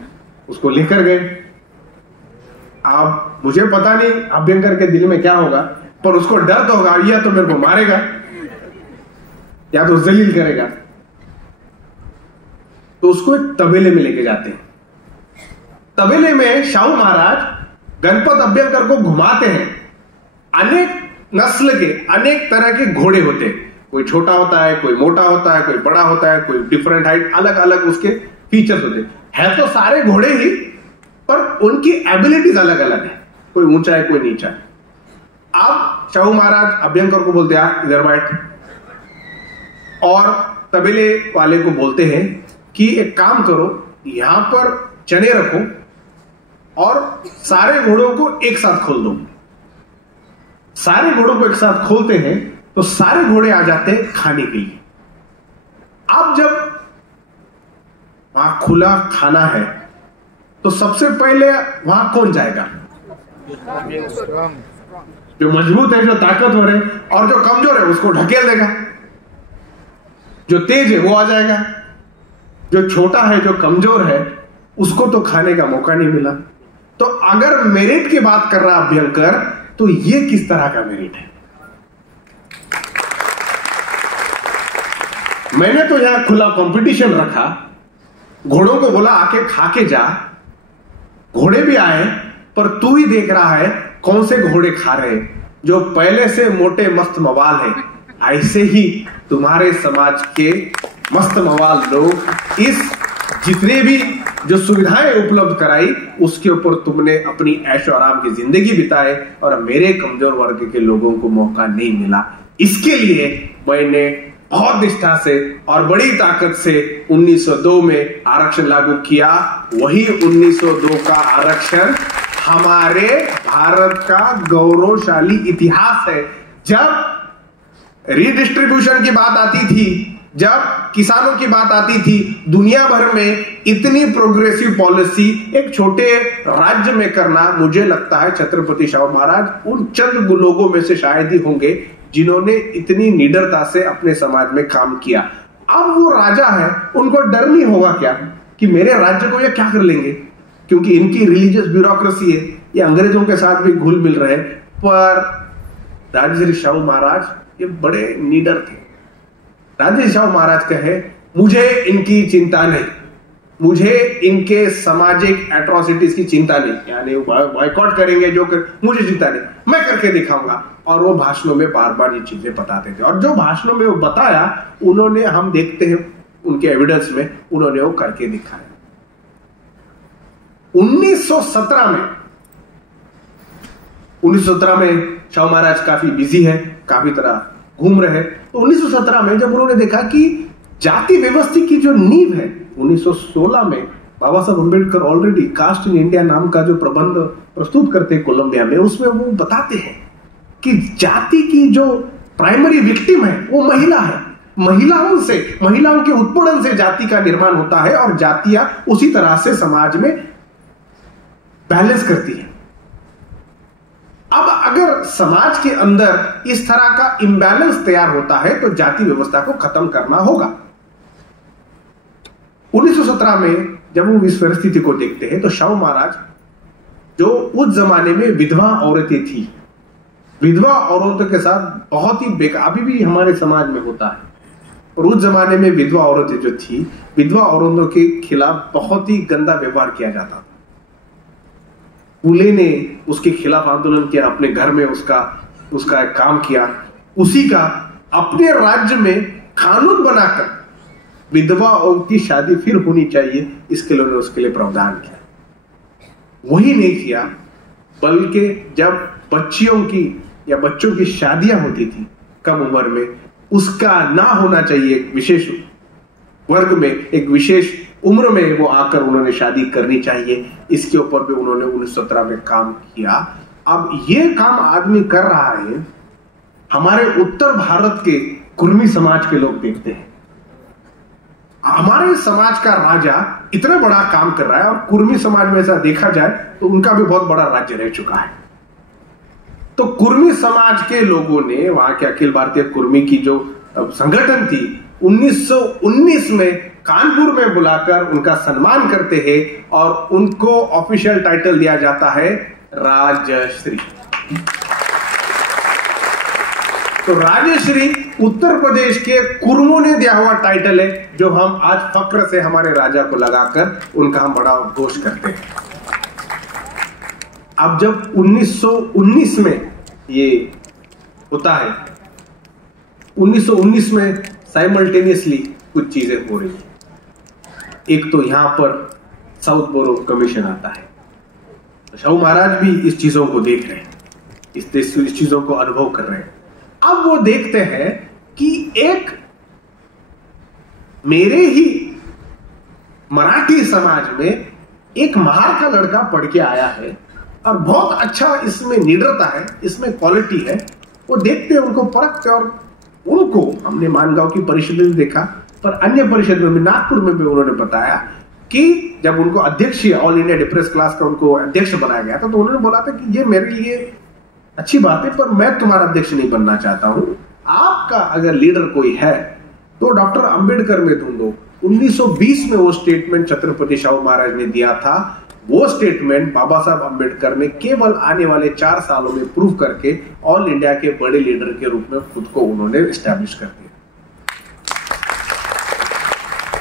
उसको लेकर गए। आप, मुझे पता नहीं अभ्यंकर के दिल में क्या होगा, पर उसको डर तो होगा, या तो मेरे को मारेगा या तो जलील करेगा। तो उसको एक तबेले में लेके जाते हैं। तबेले में शाहू महाराज गणपत अभ्यंकर को घुमाते हैं। अनेक नस्ल के अनेक तरह के घोड़े होते हैं, कोई छोटा होता है, कोई मोटा होता है, कोई बड़ा होता है, कोई डिफरेंट हाइट, अलग अलग उसके फीचर्स होते हैं तो सारे घोड़े ही, पर उनकी एबिलिटीज अलग अलग है, कोई ऊंचा है कोई नीचा है। अब शाहू महाराज अभ्यंकर को बोलते हैं इधर बैठ, और तबेले वाले को बोलते हैं कि एक काम करो, यहां पर चने रखो और सारे घोड़ों को एक साथ खोल दो। सारे घोड़ों को एक साथ खोलते हैं तो सारे घोड़े आ जाते हैं खाने के लिए। अब जब वहां खुला खाना है तो सबसे पहले वहां कौन जाएगा? जो मजबूत है, जो ताकतवर है, और जो कमजोर है उसको ढकेल देगा। जो तेज है वो आ जाएगा, जो छोटा है, जो कमजोर है, उसको तो खाने का मौका नहीं मिला। तो अगर मेरिट की बात कर रहा अभ्यंकर, तो ये किस तरह का मेरिट है? मैंने तो यहां खुला कंपटीशन रखा, घोड़ों को बोला आके खा के जा, घोड़े भी आए, पर तू ही देख रहा है कौन से घोड़े खा रहे, जो पहले से मोटे मस्त मवाल है। ऐसे ही तुम्हारे समाज के मस्त मवाल लोग इस जितने भी जो सुविधाएं उपलब्ध कराई उसके ऊपर तुमने अपनी ऐशो आराम की जिंदगी बिताए, और मेरे कमजोर वर्ग के लोगों को मौका नहीं मिला। इसके लिए मैंने बहुत निष्ठा से और बड़ी ताकत से 1902 में आरक्षण लागू किया। वही 1902 का आरक्षण हमारे भारत का गौरवशाली इतिहास है। जब रीडिस्ट्रीब्यूशन की बात आती थी, जब किसानों की बात आती थी, दुनिया भर में इतनी प्रोग्रेसिव पॉलिसी एक छोटे राज्य में करना, मुझे लगता है छत्रपति शाहू महाराज उन चंद लोगों में से शायद ही होंगे जिन्होंने इतनी निडरता से अपने समाज में काम किया। अब वो राजा है, उनको डर नहीं होगा क्या कि मेरे राज्य को ये क्या कर लेंगे, क्योंकि इनकी रिलीजियस ब्यूरोक्रेसी है, ये अंग्रेजों के साथ भी घुल मिल रहे। पर राजश्री शाहू महाराज ये बड़े निडर थे। राजश्री शाहू महाराज कहे मुझे इनकी चिंता नहीं, मुझे इनके सामाजिक एट्रोसिटीज की चिंता नहीं, यानी बॉयकॉट करेंगे जो मुझे चिंता नहीं, मैं करके दिखाऊंगा। और वो भाषणों में बार बार ये चीजें बताते थे, और जो भाषणों में वो बताया उन्होंने, हम देखते हैं उनके एविडेंस में, उन्होंने वो करके दिखाया। 1917 में शाहू महाराज काफी बिजी है, काफी तरह घूम रहे हैं। तो 1917 में जब उन्होंने देखा कि जाति व्यवस्था की जो नींव है, 1916 में Baba Saheb Ambedkar already caste in India नाम का जो प्रबंध प्रस्तुत करते हैं कोलंबिया में, उसमें वो बताते हैं कि जाति की जो प्राइमरी विक्टिम है वो महिला है। महिलाओं के उत्पीड़न से जाति का निर्माण होता है, और जातियां उसी तरह से समाज में बैलेंस करती है। अब अगर समाज के अंदर इस तरह का इंबैलेंस तैयार होता है तो जाति व्यवस्था को खत्म करना होगा। 1917 में जब वो इस परिस्थिति को देखते हैं तो शाहू महाराज, जो उस जमाने में विधवा औरतें थी, विधवा औरतों के साथ बहुत ही बेकार, अभी भी हमारे समाज में होता है, और उस जमाने में विधवा औरतें जो थी, विधवा औरतों के खिलाफ बहुत ही गंदा व्यवहार किया जाता था। फूले ने उसके खिलाफ आंदोलन किया, अपने घर में उसका काम किया, उसी का अपने राज्य में कानून बनाकर विधवाओं की शादी फिर होनी चाहिए, इसके लिए उन्होंने उसके लिए प्रावधान किया। वही नहीं किया, बल्कि जब बच्चियों की या बच्चों की शादियां होती थी कम उम्र में, उसका ना होना चाहिए, एक विशेष वर्ग में, एक विशेष उम्र में वो आकर उन्होंने शादी करनी चाहिए, इसके ऊपर भी उन्होंने 1917 में काम किया। अब ये काम आदमी कर रहा है, हमारे उत्तर भारत के कुर्मी समाज के लोग देखते हैं। हमारे समाज का राजा इतना बड़ा काम कर रहा है, और कुर्मी समाज में ऐसा देखा जाए तो उनका भी बहुत बड़ा राज्य रह चुका है। तो कुर्मी समाज के लोगों ने, वहां के अखिल भारतीय कुर्मी की जो संगठन थी, 1919 में कानपुर में बुलाकर उनका सम्मान करते हैं, और उनको ऑफिशियल टाइटल दिया जाता है राजश्री। तो राजश्री उत्तर प्रदेश के कुर्मों ने दिया हुआ टाइटल है, जो हम आज फक्र से हमारे राजा को लगाकर उनका हम बड़ा उद्घोष करते हैं। अब जब 1919 में ये होता है, 1919 में साइमल्टेनियसली कुछ चीजें हो रही है। एक तो यहां पर साउथ बोरो कमीशन आता है, तो शाहू महाराज भी इस चीजों को देख रहे हैं, इस चीजों को अनुभव कर रहे हैं। अब वो देखते हैं कि एक मेरे ही मराठी समाज में एक महार का लड़का पढ़ के आया है, और बहुत अच्छा इसमें निडरता है, इसमें क्वालिटी है। वो देखते हैं, उनको परखते, और उनको हमने मानगांव की परिषद में देखा, पर अन्य परिषदों में, नागपुर में भी उन्होंने बताया कि जब उनको अध्यक्ष, ऑल इंडिया डिप्रेस क्लास का उनको अध्यक्ष बनाया गया था, तो उन्होंने बोला था कि ये मेरे लिए अच्छी बात है, पर मैं तुम्हारा अध्यक्ष नहीं बनना चाहता हूं, आपका अगर लीडर कोई है तो डॉक्टर अंबेडकर में ढूंढो। 1920 में वो स्टेटमेंट छत्रपति शाहू महाराज ने दिया था। वो स्टेटमेंट बाबा साहब अंबेडकर ने केवल आने वाले 4 सालों में प्रूव करके ऑल इंडिया के बड़े लीडर के रूप में खुद को उन्होंने एस्टैब्लिश कर दिया।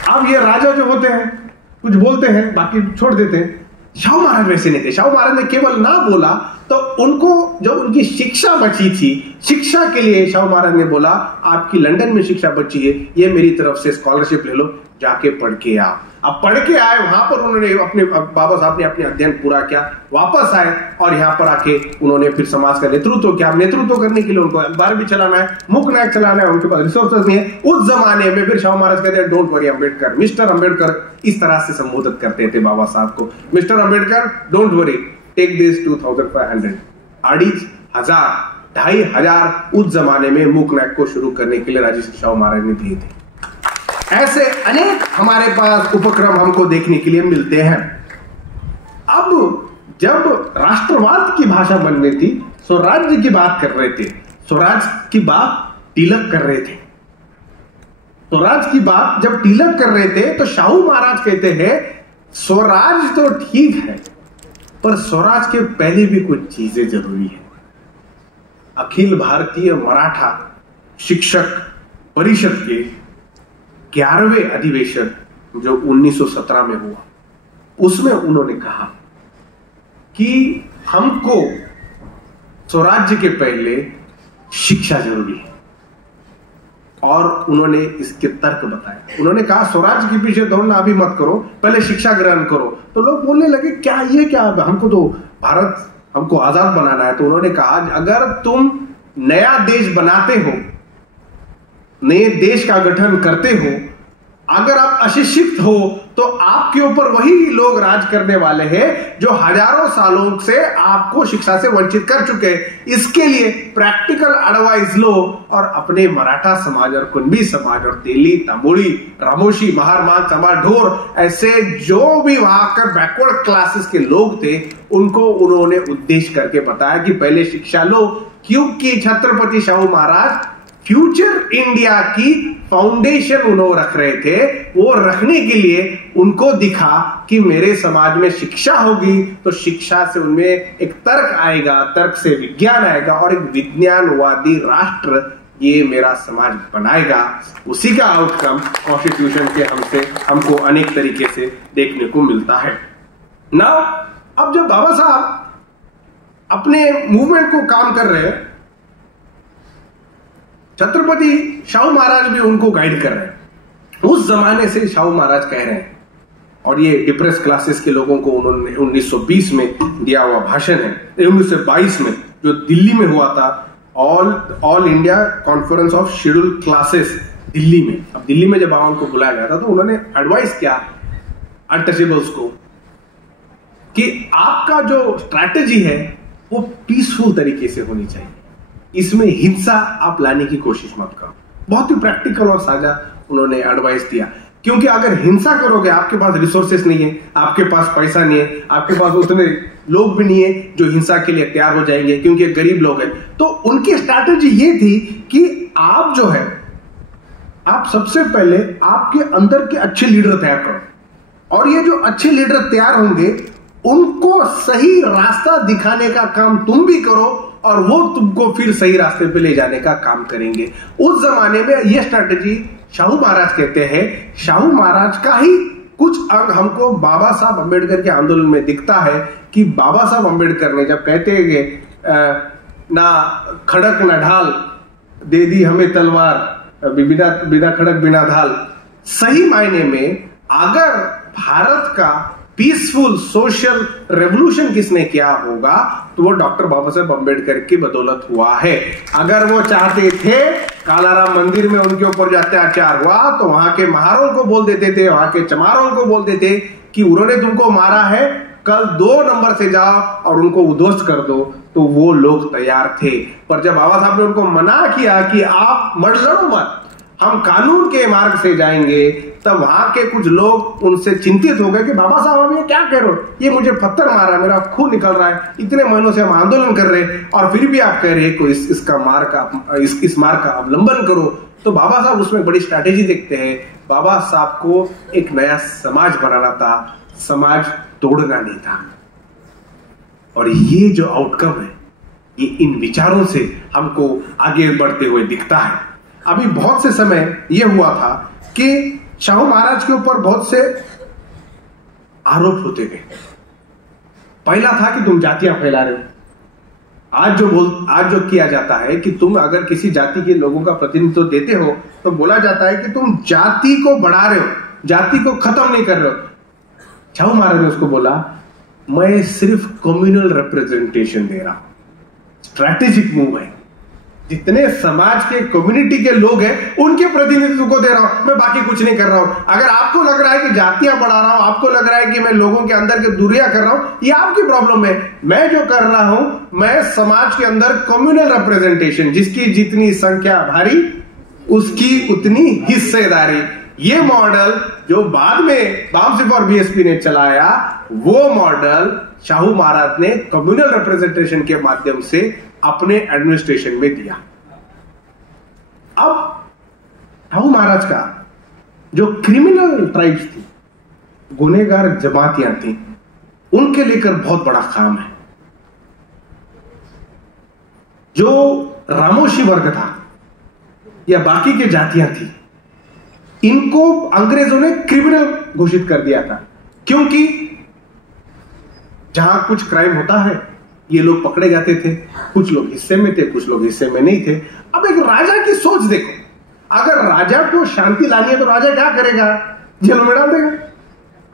अब ये राजा जो होते हैं कुछ बोलते हैं, बाकी छोड़ देते हैं। शाहू महाराज वैसे नहीं थे। शाहू महाराज ने केवल ना बोला तो उनको, जब उनकी शिक्षा बची थी, शिक्षा के लिए शाहू महाराज ने बोला आपकी लंदन में शिक्षा बची है, ये मेरी तरफ से स्कॉलरशिप ले लो, जाके पढ़ के आओ। अब पढ़ के आए, वहां पर उन्होंने अपने, बाबा साहब ने अपने अध्ययन पूरा किया, वापस आए और यहाँ पर आके उन्होंने फिर समाज का नेतृत्व किया। नेतृत्व करने के लिए उनको अखबार भी चलाना है, मुख नायक चलाना है, उनके पास रिसोर्सेज नहीं है। उस जमाने में फिर शाहू महाराज कहते हैं don't worry Ambedkar, mister Ambedkar, इस तरह से संबोधित करते थे बाबा साहब को। Mister Ambedkar don't worry, take this 2500, 2500 उस जमाने में मूक नायक को शुरू करने के लिए राजश्री शाहू महाराज ने दिए थे। ऐसे अनेक हमारे पास उपक्रम हमको देखने के लिए मिलते हैं। अब जब राष्ट्रवाद की भाषा बन रही थी, स्वराज्य की बात कर रहे थे, स्वराज की बात तिलक कर रहे थे। स्वराज की बात जब तिलक कर रहे थे तो शाहू महाराज कहते हैं स्वराज तो ठीक है, पर स्वराज के पहले भी कुछ चीजें जरूरी है। अखिल भारतीय मराठा शिक्षक परिषद के 11वें अधिवेशन जो 1917 में हुआ, उसमें उन्होंने कहा कि हमको स्वराज्य के पहले शिक्षा जरूरी है, और उन्होंने इसके तर्क बताया। उन्होंने कहा स्वराज्य के पीछे दौड़ना अभी मत करो, पहले शिक्षा ग्रहण करो। तो लोग बोलने लगे क्या ये क्या, हमको तो भारत हमको आजाद बनाना है। तो उन्होंने कहा अगर तुम नया देश बनाते हो, नए देश का गठन करते हो, अगर आप अशिक्षित हो तो आपके ऊपर वही लोग राज करने वाले हैं जो हजारों सालों से आपको शिक्षा से वंचित कर चुके हैं। इसके लिए प्रैक्टिकल एडवाइस लो और अपने मराठा समाज और कुणबी समाज और तेली, तंबुड़ी, रामोशी, महारमाल, चमार, ढोर, ऐसे जो भी वहां के बैकवर्ड क्लासेस के लोग थे, उनको उन्होंने उद्देश्य करके बताया कि पहले शिक्षा लो, क्योंकि छत्रपति शाहू महाराज फ्यूचर इंडिया की फाउंडेशन उन्होंने रख रहे थे। वो रखने के लिए उनको दिखा कि मेरे समाज में शिक्षा होगी तो शिक्षा से उनमें एक तर्क आएगा, तर्क से विज्ञान आएगा और एक विज्ञानवादी राष्ट्र ये मेरा समाज बनाएगा। उसी का आउटकम कॉन्स्टिट्यूशन के हमको अनेक तरीके से देखने को मिलता है। नाउ अब जब बाबा साहब अपने मूवमेंट को काम कर रहे हैं, छत्रपति शाहू महाराज भी उनको गाइड कर रहे हैं। उस जमाने से शाहू महाराज कह रहे हैं, और ये डिप्रेस क्लासेस के लोगों को उन्होंने 1920 में दिया हुआ भाषण है, 1922 में जो दिल्ली में हुआ था, all India conference of schedule classes Delhi में। अब दिल्ली में जब बाबा उनको बुलाया गया था तो उन्होंने एडवाइस किया अनटचेबल्स को कि आपका जो स्ट्रैटेजी है वो पीसफुल तरीके से होनी चाहिए, इसमें हिंसा आप लाने की कोशिश मत करो। बहुत ही प्रैक्टिकल और साझा उन्होंने एडवाइस दिया, क्योंकि अगर हिंसा करोगे, आपके पास रिसोर्सेस नहीं है, आपके पास पैसा नहीं है, आपके पास उतने लोग भी नहीं है जो हिंसा के लिए तैयार हो जाएंगे, क्योंकि गरीब लोग हैं। तो उनकी स्ट्रैटेजी ये थी कि आप जो है, आप सबसे पहले आपके अंदर के अच्छे लीडर तैयार करो, और ये जो अच्छे लीडर तैयार होंगे उनको सही रास्ता दिखाने का काम तुम भी करो, और वो तुमको फिर सही रास्ते पे ले जाने का काम करेंगे। उस जमाने में ये स्ट्रैटेजी शाहू महाराज कहते हैं। शाहू महाराज का ही कुछ अंग हमको बाबा साहब अंबेडकर के आंदोलन में दिखता है कि बाबा साहब अंबेडकर ने जब कहते हैं कि ना खड़क ना ढाल, दे दी हमें तलवार, बिना खड़क बिना ढाल। सही मायने में अगर भारत का पीसफुल सोशल रेवोल्यूशन किसने किया होगा तो वो डॉक्टर बाबा साहब अंबेडकर की बदौलत हुआ है। अगर वो चाहते थे कालाराम मंदिर में उनके ऊपर जो अत्याचार हुआ तो वहां के महारों को बोल देते थे, वहां के चमारों को बोल देते कि उन्होंने तुमको मारा है, कल 2 नंबर से जाओ और उनको उद्ध्वस्त कर दो, तो वो लोग तैयार थे। पर जब बाबा साहब ने उनको मना किया कि आप लड़ो मत, हम कानून के मार्ग से जाएंगे, तब वहां के कुछ लोग उनसे चिंतित हो गए कि बाबा साहब हम ये क्या कह रहे हो, ये मुझे पत्थर मारा, मेरा खून निकल रहा है, इतने महीनों से हम आंदोलन कर रहे हैं और फिर भी आप कह रहे हैं कि इस मार्ग का अवलंबन करो। तो बाबा साहब उसमें बड़ी स्ट्रैटेजी देखते हैं। बाबा साहब को एक नया समाज बनाना था, समाज तोड़ना नहीं था। और ये जो आउटकम है ये इन विचारों से हमको आगे बढ़ते हुए दिखता है। अभी बहुत से समय यह हुआ था कि शाहू महाराज के ऊपर बहुत से आरोप होते गए। पहला था कि तुम जातियां फैला रहे हो। आज जो किया जाता है कि तुम अगर किसी जाति के लोगों का प्रतिनिधित्व देते हो तो बोला जाता है कि तुम जाति को बढ़ा रहे हो, जाति को खत्म नहीं कर रहे हो। शाहू महाराज ने उसको बोला मैं सिर्फ कम्युनल रिप्रेजेंटेशन दे रहा हूं। स्ट्रैटेजिक मूव है, जितने समाज के कम्युनिटी के लोग हैं उनके प्रतिनिधित्व को दे रहा हूं, मैं बाकी कुछ नहीं कर रहा हूं। अगर आपको लग रहा है कि जातियां बढ़ा रहा हूं, आपको लग रहा है कि मैं लोगों के अंदर के दूरियां कर रहा हूं, ये आपकी प्रॉब्लम है। मैं जो कर रहा हूं, मैं समाज के अंदर कम्युनल रिप्रेजेंटेशन, जिसकी जितनी संख्या भारी उसकी उतनी हिस्सेदारी, ये मॉडल जो बाद में बामसिफ और बीएसपी ने चलाया, वो मॉडल शाहू महाराज ने कम्युनल रिप्रेजेंटेशन के माध्यम से अपने एडमिनिस्ट्रेशन में दिया। अब शाहू महाराज का जो क्रिमिनल ट्राइब्स थी, गुनहगार जमातियां थी, उनके लेकर बहुत बड़ा काम है। जो रामोशी वर्ग था या बाकी के जातियां थी, इनको अंग्रेजों ने क्रिमिनल घोषित कर दिया था, क्योंकि जहां कुछ क्राइम होता है ये लोग पकड़े जाते थे, कुछ लोग हिस्से में थे, कुछ लोग हिस्से में नहीं थे। अब एक राजा की सोच देखो, अगर राजा को शांति लानी है तो राजा क्या करेगा? जेल में डाल देगा।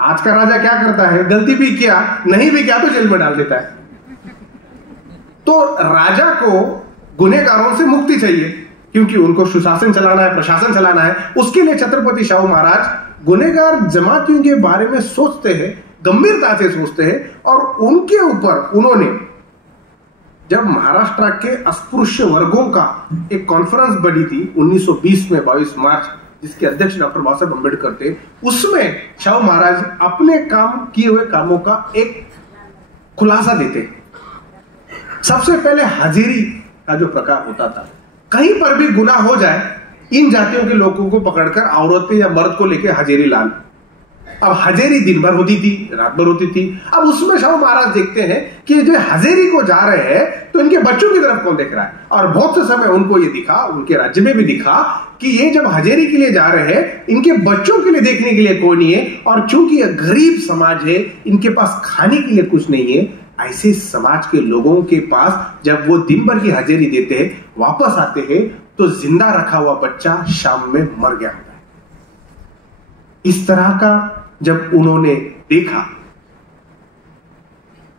आज का राजा क्या करता है? गलती भी किया, नहीं भी किया तो जेल में डाल देता है। तो राजा को गुनहगारों से मुक्ति चाहिए, क्योंकि उनको सुशासन चलाना है, प्रशासन चलाना है। उसके लिए छत्रपति शाहू महाराज गुनहगार जमातियों के बारे में सोचते हैं, गंभीरता से सोचते हैं, और उनके ऊपर उन्होंने जब महाराष्ट्र के अस्पृश्य वर्गों का एक कॉन्फ्रेंस बनी थी 1920 में 22 मार्च, जिसके अध्यक्ष डॉक्टर बाबा साहब अम्बेडकर थे, उसमें शाहू महाराज अपने काम किए हुए कामों का एक खुलासा देते। सबसे पहले हाजिरी का जो प्रकार होता था, कहीं पर भी गुनाह हो जाए, इन जातियों के लोगों को पकड़कर औरतें या मर्द को लेकर हाजिरी लाना। अब हजेरी दिन भर होती थी, रात भर होती थी। अब उसमें शाहू महाराज देखते हैं कि जो हजेरी को जा रहे हैं तो इनके बच्चों की तरफ कौन देख रहा है, और बहुत से समय उनको ये दिखा, उनके राज्य में भी दिखा कि ये जब हजेरी के लिए जा रहे हैं, इनके बच्चों के लिए देखने के लिए कोई नहीं है, और चूंकि ये गरीब समाज है, इनके पास खाने के लिए कुछ नहीं है। ऐसे समाज के लोगों के पास जब वो दिन भर की हजेरी देते हैं, वापस आते हैं तो जिंदा रखा हुआ बच्चा शाम में मर गया होता है। इस तरह का जब उन्होंने देखा,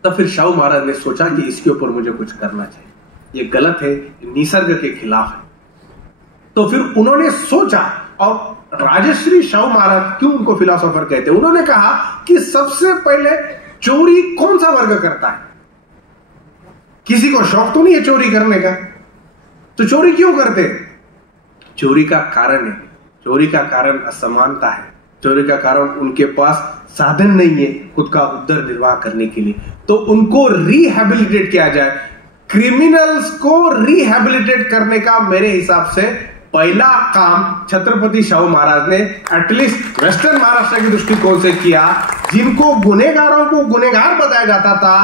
तब फिर शाहू महाराज ने सोचा कि इसके ऊपर मुझे कुछ करना चाहिए, ये गलत है, निसर्ग के खिलाफ है। तो फिर उन्होंने सोचा, और राजश्री शाहू महाराज क्यों उनको फिलोसोफर कहते हैं, उन्होंने कहा कि सबसे पहले चोरी कौन सा वर्ग करता है? किसी को शौक तो नहीं है चोरी करने का, तो चोरी क्यों करते? चोरी का कारण है, चोरी का कारण असमानता है, चोरी का कारण उनके पास साधन नहीं है खुद का उदर निर्वाह करने के लिए। तो उनको रिहैबिलिटेट किया जाए। क्रिमिनल्स को रिहैबिलिटेट करने का मेरे हिसाब से पहला काम छत्रपति शाहू महाराज ने एटलीस्ट वेस्टर्न महाराष्ट्र के दृष्टिकोण से किया। जिनको गुनहगारों को गुनहगार बताया जाता था,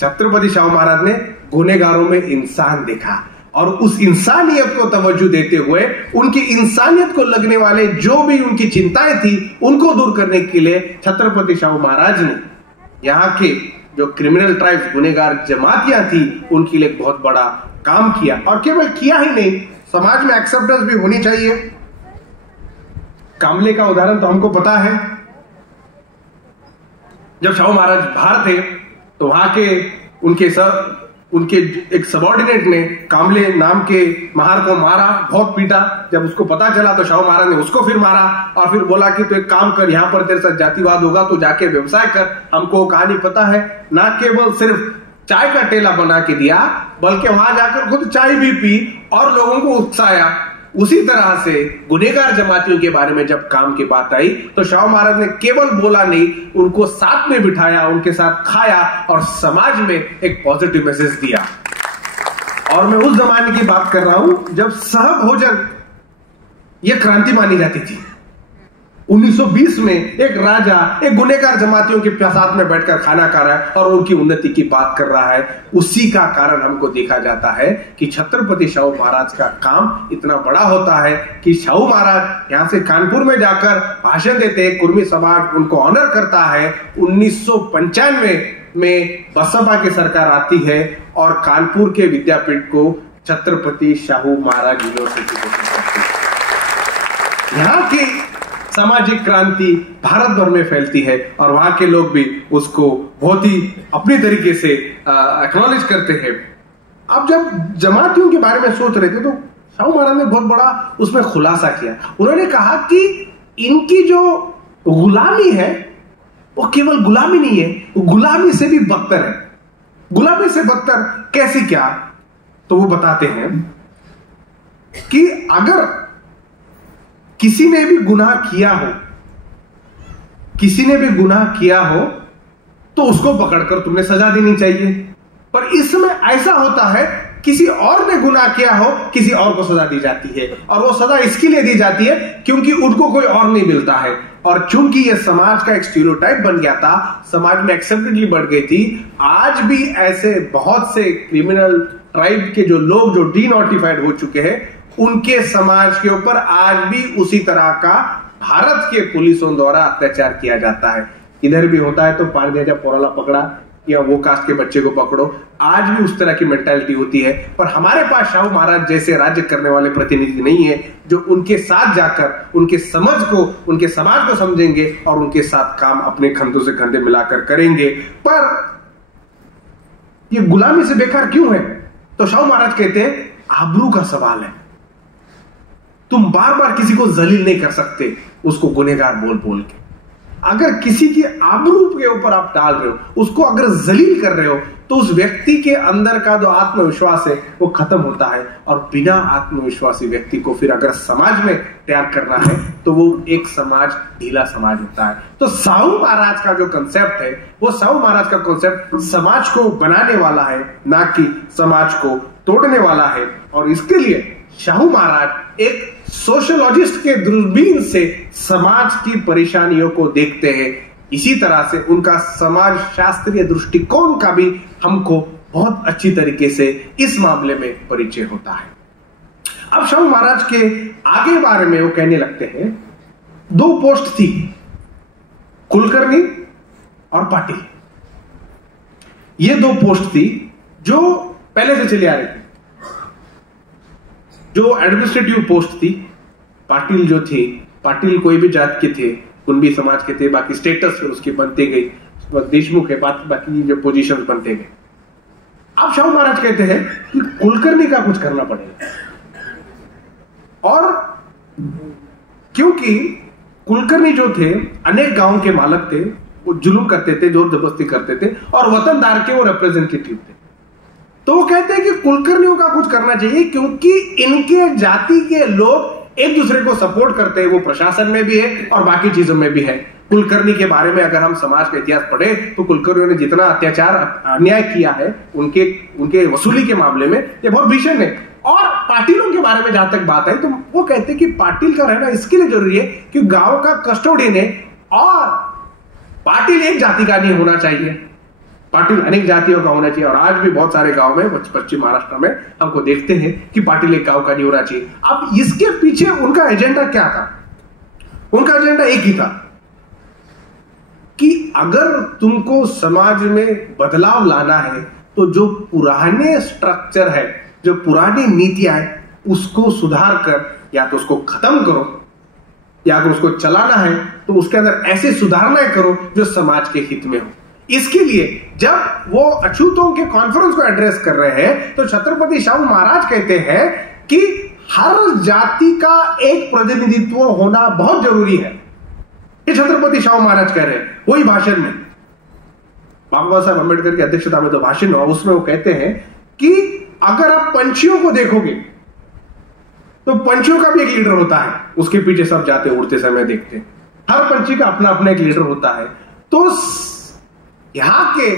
छत्रपति शाहू महाराज ने गुनहगारों में इंसान देखा, और उस इंसानियत को तवज्जो देते हुए उनकी इंसानियत को लगने वाले जो भी उनकी चिंताएं थी, उनको दूर करने के लिए छत्रपति शाहू महाराज ने यहाँ के जो क्रिमिनल ट्राइब्स, गुनहगार जमातियां थी, उनके लिए बहुत बड़ा काम किया। और केवल किया ही नहीं, समाज में एक्सेप्टेंस भी होनी चाहिए। कामले का उदाहरण तो हमको पता है। जब शाहू महाराज बाहर थे तो वहां के उनके एक सबॉर्डिनेट ने कामले नाम के महार को मारा, बहुत पीटा। जब उसको पता चला तो शाहू महाराज ने उसको फिर मारा, और फिर बोला कि तू एक काम कर, यहां पर तेरे साथ जातिवाद होगा तो जाके व्यवसाय कर, हमको कहानी पता है। ना केवल सिर्फ चाय का ठेला बना के दिया, बल्कि वहां जाकर खुद चाय भी पी और लोगों को उकसाया। उसी तरह से गुनहगार जमातियों के बारे में जब काम की बात आई तो शाहू महाराज ने केवल बोला नहीं, उनको साथ में बिठाया, उनके साथ खाया और समाज में एक पॉजिटिव मैसेज दिया। और मैं उस जमाने की बात कर रहा हूं जब सहभोजन यह क्रांति मानी जाती थी। 1920 में एक राजा एक गुनहगार जमातियों के साथ में बैठकर खाना खा रहा है और उनकी उन्नति की बात कर रहा है। उसी का कारण हमको देखा जाता है कि छत्रपति शाहू महाराज का काम इतना बड़ा होता है कि शाहू महाराज यहां से कानपुर में जाकर भाषण देते हैं, कुर्मी समाज उनको ऑनर करता है। 1995 में बसपा की सरकार आती है और कानपुर के विद्यापीठ को छत्रपति शाहू महाराज यूनिवर्सिटी घोषित करती है। यहाँ की सामाजिक क्रांति भारत भर में फैलती है और वहां के लोग भी उसको बहुत ही अपने तरीके से एक्नॉलेज करते हैं। अब जब जमातियों के बारे में सोच रहे थे तो शाहू महाराज ने बहुत बड़ा उसमें खुलासा किया। उन्होंने कहा कि इनकी जो गुलामी है वो केवल गुलामी नहीं है, वो गुलामी से भी बदतर है। गुलामी से बदतर कैसे, क्या? तो वो बताते हैं कि अगर किसी ने भी गुनाह किया हो, किसी ने भी गुनाह किया हो तो उसको पकड़कर तुमने सजा देनी चाहिए। पर इसमें ऐसा होता है किसी और ने गुनाह किया हो, किसी और को सजा दी जाती है, और वो सजा इसके लिए दी जाती है क्योंकि उनको कोई और नहीं मिलता है। और चूंकि ये समाज का एक स्टीरियोटाइप बन गया था, समाज में एक्सेप्टेबिलिटी बढ़ गई थी, आज भी ऐसे बहुत से क्रिमिनल ट्राइब के जो लोग जो डीनोटिफाइड हो चुके हैं, उनके समाज के ऊपर आज भी उसी तरह का भारत के पुलिसों द्वारा अत्याचार किया जाता है। इधर भी होता है तो पार दिया, पोराला पकड़ा या वो कास्ट के बच्चे को पकड़ो, आज भी उस तरह की मेंटालिटी होती है। पर हमारे पास शाहू महाराज जैसे राज्य करने वाले प्रतिनिधि नहीं है जो उनके साथ जाकर उनके समझ को, उनके समाज को समझेंगे और उनके साथ काम अपने कंधों से कंधे मिलाकर करेंगे। पर ये गुलामी से बेकार क्यों है? तो शाहू महाराज कहते हैं आबरू का सवाल है। तुम बार बार किसी को जलील नहीं कर सकते उसको गुनहगार बोल बोल के। अगर किसी की आबरू के ऊपर आप डाल रहे हो, उसको अगर जलील कर रहे हो, तो उस व्यक्ति के अंदर का जो आत्मविश्वास है वो खत्म होता है। और बिना आत्मविश्वासी व्यक्ति को फिर अगर समाज में तैयार करना है तो वो एक समाज ढीला समाज होता है। तो साहू महाराज का जो कंसेप्ट है, वो साहू महाराज का कंसेप्ट समाज को बनाने वाला है, ना कि समाज को तोड़ने वाला है। और इसके लिए शाहू महाराज एक सोशियोलॉजिस्ट के दूरबीन से समाज की परेशानियों को देखते हैं। इसी तरह से उनका समाज शास्त्रीय दृष्टिकोण का भी हमको बहुत अच्छी तरीके से इस मामले में परिचय होता है। अब शाहू महाराज के आगे बारे में वो कहने लगते हैं, दो पोस्ट थी, कुलकर्णी और पाटिल। ये दो पोस्ट थी जो पहले से चली आ रही थी। जो एडमिनिस्ट्रेटिव पोस्ट थी, पाटिल जो थे, पाटिल कोई भी जात के थे, कुंभी समाज के थे, बाकी स्टेटस फिर उसकी बनते गई, देशमुख है, बाकी जो पोजीशन बनते गए। अब शाहू महाराज कहते हैं कि कुलकर्णी का कुछ करना पड़ेगा। और क्योंकि कुलकर्णी जो थे अनेक गांव के मालक थे, वो जुलूम करते थे, जोर जबरदस्ती करते थे, और वतनदार के वो रिप्रेजेंटेटिव थे। तो वो कहते हैं कि कुलकर्णियों का कुछ करना चाहिए क्योंकि इनके जाति के लोग एक दूसरे को सपोर्ट करते हैं। वो प्रशासन में भी है और बाकी चीजों में भी है। कुलकर्णी के बारे में अगर हम समाज का इतिहास पढ़े तो कुलकर्णियों ने जितना अत्याचार अन्याय किया है उनके वसूली के मामले में, ये बहुत भीषण है। और पाटिलों के बारे में जहां तक बात है तो वो कहते हैं कि पाटिल का रहना इसके लिए जरूरी है कि गांव का कस्टोडियन है और पाटिल एक जाति का नहीं होना चाहिए, पाटिल अनेक जातियों का होना चाहिए। और आज भी बहुत सारे गांव में, पश्चिम महाराष्ट्र में हमको देखते हैं कि पाटिल एक गांव का नहीं होना चाहिए। अब इसके पीछे उनका एजेंडा क्या था? उनका एजेंडा एक ही था कि अगर तुमको समाज में बदलाव लाना है तो जो पुराने स्ट्रक्चर है, जो पुरानी नीतियां है, उसको सुधार कर या तो उसको खत्म करो या अगर उसको चलाना है तो उसके अंदर ऐसे सुधारना करो जो समाज के हित में हो। इसके लिए जब वो अछूतों के कॉन्फ्रेंस को एड्रेस कर रहे हैं तो छत्रपति शाहू महाराज कहते हैं कि हर जाति का एक प्रतिनिधित्व होना बहुत जरूरी है। ये छत्रपति शाहू महाराज कह रहे हैं। वही भाषण में बाबा साहब अम्बेडकर की अध्यक्षता में तो भाषण हुआ, उसमें वो कहते हैं कि अगर आप पंछियों को देखोगे तो पंछियों का भी एक लीडर होता है, उसके पीछे सब जाते उड़ते समय देखते हैं। हर पंछी का अपना अपना एक लीडर होता है। तो यहां के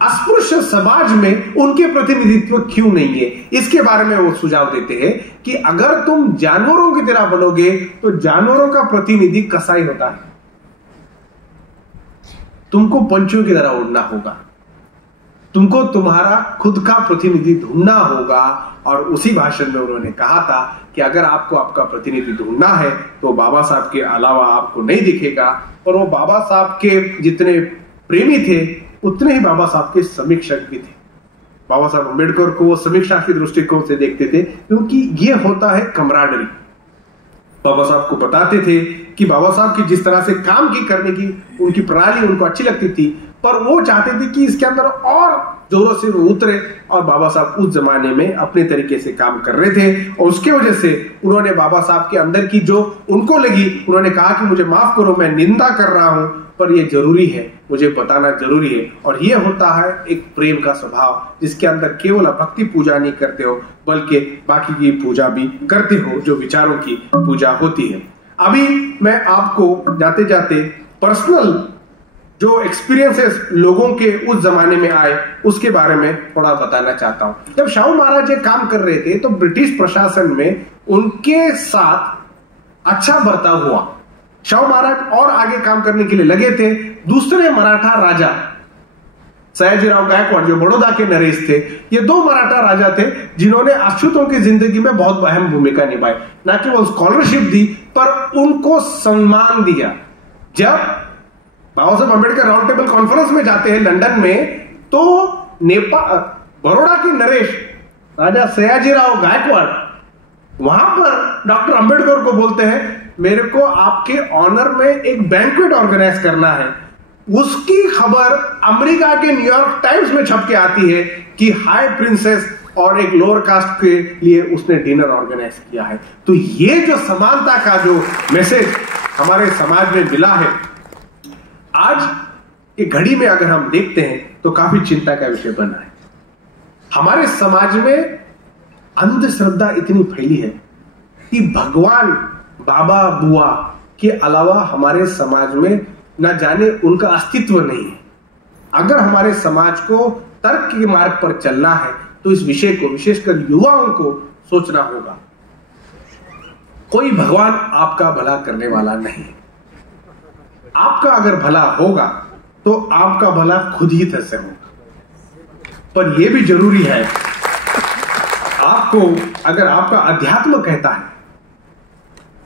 अस्पृश्य समाज में उनके प्रतिनिधित्व क्यों नहीं है, इसके बारे में वो सुझाव देते हैं कि अगर तुम जानवरों की तरह बनोगे तो जानवरों का प्रतिनिधि कसाई होता है, तुमको पंछियों की तरह उड़ना होगा, तुमको तुम्हारा खुद का प्रतिनिधि ढूंढना होगा। और उसी भाषण में उन्होंने कहा था कि अगर आपको आपका प्रतिनिधि ढूंढना है तो बाबा साहब के अलावा आपको नहीं दिखेगा। और वो बाबा साहब के जितने प्रेमी थे उतने ही बाबा साहब के समीक्षक भी थे। बाबा साहब अम्बेडकर को वो समीक्षा के दृष्टिकोण से देखते थे क्योंकि ये होता है कमराडरी। बाबा साहब को बताते थे कि बाबा साहब की जिस तरह से काम की करने की उनकी प्रणाली उनको अच्छी लगती थी, पर वो चाहते थे कि इसके अंदर और जोरों से वो उतरे। और बाबा साहब उस जमाने में अपने तरीके से काम कर रहे थे और उसके वजह से उन्होंने बाबा साहब के अंदर की जो उनको लगी, उन्होंने कहा कि मुझे माफ करो, मैं निंदा कर रहा हूं, पर ये जरूरी है, मुझे बताना जरूरी है। और ये होता है एक प्रेम का स्वभाव जिसके अंदर केवल भक्ति पूजा नहीं करते हो बल्कि बाकी की पूजा भी करते हो, जो विचारों की पूजा होती है। अभी मैं आपको जाते जाते पर्सनल जो एक्सपीरियंसेस लोगों के उस जमाने में आए उसके बारे में थोड़ा बताना चाहता हूं। जब शाहू महाराज ये काम कर रहे थे तो ब्रिटिश प्रशासन में उनके साथ अच्छा बर्ताव हुआ। शाहू महाराज और आगे काम करने के लिए लगे थे। दूसरे मराठा राजा सयाजीराव गायकवाड़ जो बड़ौदा के नरेश थे, ये दो मराठा राजा थे जिन्होंने अछूतों की जिंदगी में बहुत अहम भूमिका निभाई। ना केवल स्कॉलरशिप दी पर उनको सम्मान दिया। जब बाबा Saheb Ambedkar round table conference में जाते हैं लंदन में, तो नेपाल बड़ौदा की नरेश राजा सयाजीराव गायकवाड़ वहां पर डॉक्टर अंबेडकर को बोलते हैं, मेरे को आपके ऑनर में एक बैंक्वेट ऑर्गेनाइज करना है। उसकी खबर अमेरिका के न्यूयॉर्क टाइम्स में छप के आती है कि हाई प्रिंसेस और एक लोअर कास्ट के लिए उसने डिनर ऑर्गेनाइज किया है। तो ये जो समानता का जो मैसेज हमारे समाज में मिला है, आज की घड़ी में अगर हम देखते हैं तो काफी चिंता का विषय बना है। हमारे समाज में अंधश्रद्धा इतनी फैली है कि भगवान बाबा बुआ के अलावा हमारे समाज में न जाने उनका अस्तित्व नहीं है। अगर हमारे समाज को तर्क के मार्ग पर चलना है तो इस विषय को विशेषकर युवाओं को सोचना होगा। कोई भगवान आपका भला करने वाला नहीं। आपका अगर भला होगा तो आपका भला खुद ही से होगा। पर यह भी जरूरी है, आपको अगर आपका अध्यात्म कहता है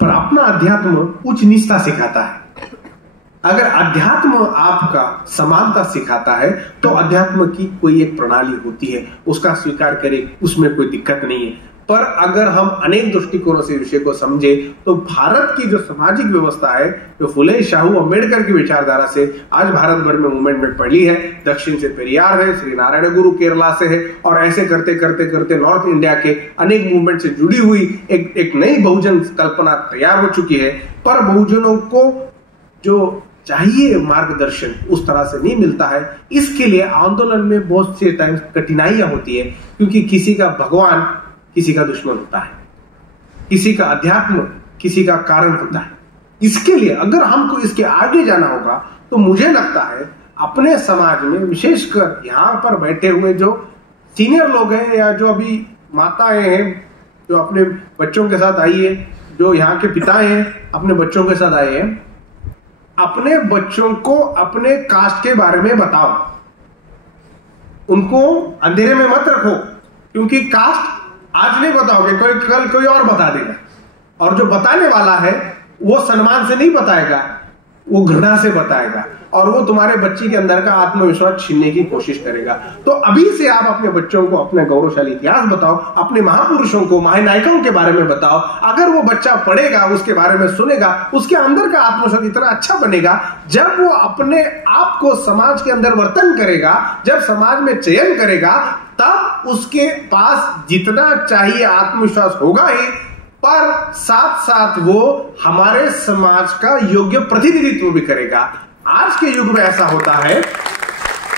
पर अपना अध्यात्म उच्च नीचता सिखाता है, अगर अध्यात्म आपका समानता सिखाता है तो अध्यात्म की कोई एक प्रणाली होती है, उसका स्वीकार करें, उसमें कोई दिक्कत नहीं है। पर अगर हम अनेक दृष्टिकोणों से विषय को समझे तो भारत की जो सामाजिक व्यवस्था है, जो फुले शाहू अम्बेडकर की विचारधारा से आज भारत भर में मूवमेंट फैली है, दक्षिण से पेरियार है, श्री नारायण गुरु केरला से है, और ऐसे करते करते करते नॉर्थ इंडिया के अनेक मूवमेंट से जुड़ी हुई एक नई बहुजन कल्पना तैयार हो चुकी है। पर बहुजनों को जो चाहिए मार्गदर्शन उस तरह से नहीं मिलता है। इसके लिए आंदोलन में बहुत से टाइम कठिनाइयां होती है, क्योंकि किसी का भगवान किसी का दुश्मन होता है, किसी का अध्यात्म किसी का कारण होता है। इसके लिए अगर हमको इसके आगे जाना होगा तो मुझे लगता है अपने समाज में, विशेषकर यहाँ पर बैठे हुए जो सीनियर लोग हैं या जो अभी माताएं हैं जो अपने बच्चों के साथ आई है, जो यहाँ के पिता हैं अपने बच्चों के साथ आए हैं, अपने बच्चों को अपने कास्ट के बारे में बताओ। उनको अंधेरे में मत रखो, क्योंकि कास्ट आज नहीं बताओगे, कल कोई और बता देगा, और जो बताने वाला है वो सम्मान से नहीं बताएगा, वो घृणा से बताएगा, और वो तुम्हारे बच्चे के अंदर का आत्मविश्वास छीनने की कोशिश करेगा। तो अभी से आप अपने बच्चों को अपने गौरवशाली इतिहास बताओ, अपने महापुरुषों को, महानायकों के बारे में बताओ। अगर वो बच्चा पढ़ेगा, उसके बारे में सुनेगा, उसके अंदर का आत्मविश्वास इतना अच्छा बनेगा, जब वो अपने आप को समाज के अंदर वर्तन करेगा, जब समाज में चयन करेगा, तब उसके पास जितना चाहिए आत्मविश्वास होगा ही, पर साथ साथ वो हमारे समाज का योग्य प्रतिनिधित्व भी करेगा। आज के युग में ऐसा होता है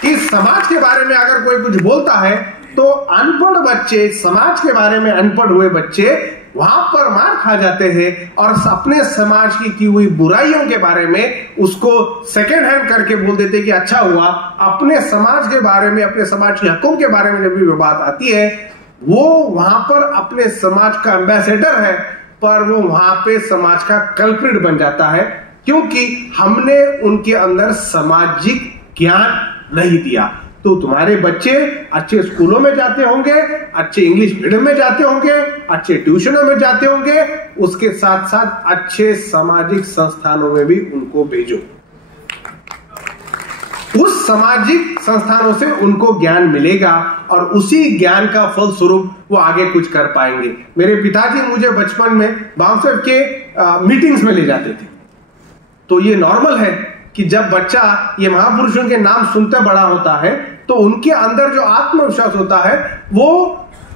कि समाज के बारे में अगर कोई कुछ बोलता है तो अनपढ़ बच्चे, समाज के बारे में अनपढ़ हुए बच्चे वहां पर मार खा जाते हैं और अपने समाज की हुई बुराइयों के बारे में उसको सेकेंड हैंड करके बोल देते कि अच्छा हुआ। अपने समाज के बारे में, अपने समाज के हकों के बारे में जब भी बात आती है, वो वहां पर अपने समाज का एम्बेसडर है, पर वो वहां पे समाज का कल्प्रिट बन जाता है, क्योंकि हमने उनके अंदर सामाजिक ज्ञान नहीं दिया। तो तुम्हारे बच्चे अच्छे स्कूलों में जाते होंगे, अच्छे इंग्लिश मीडियम में जाते होंगे, अच्छे ट्यूशनों में जाते होंगे, उसके साथ साथ अच्छे सामाजिक संस्थानों में भी उनको भेजो। उस सामाजिक संस्थानों से उनको ज्ञान मिलेगा और उसी ज्ञान का फल स्वरूप वो आगे कुछ कर पाएंगे। मेरे पिताजी मुझे बचपन में बाउंसर के मीटिंग्स में ले जाते थे। तो ये नॉर्मल है कि जब बच्चा ये महापुरुषों के नाम सुनते बड़ा होता है तो उनके अंदर जो आत्मविश्वास होता है वो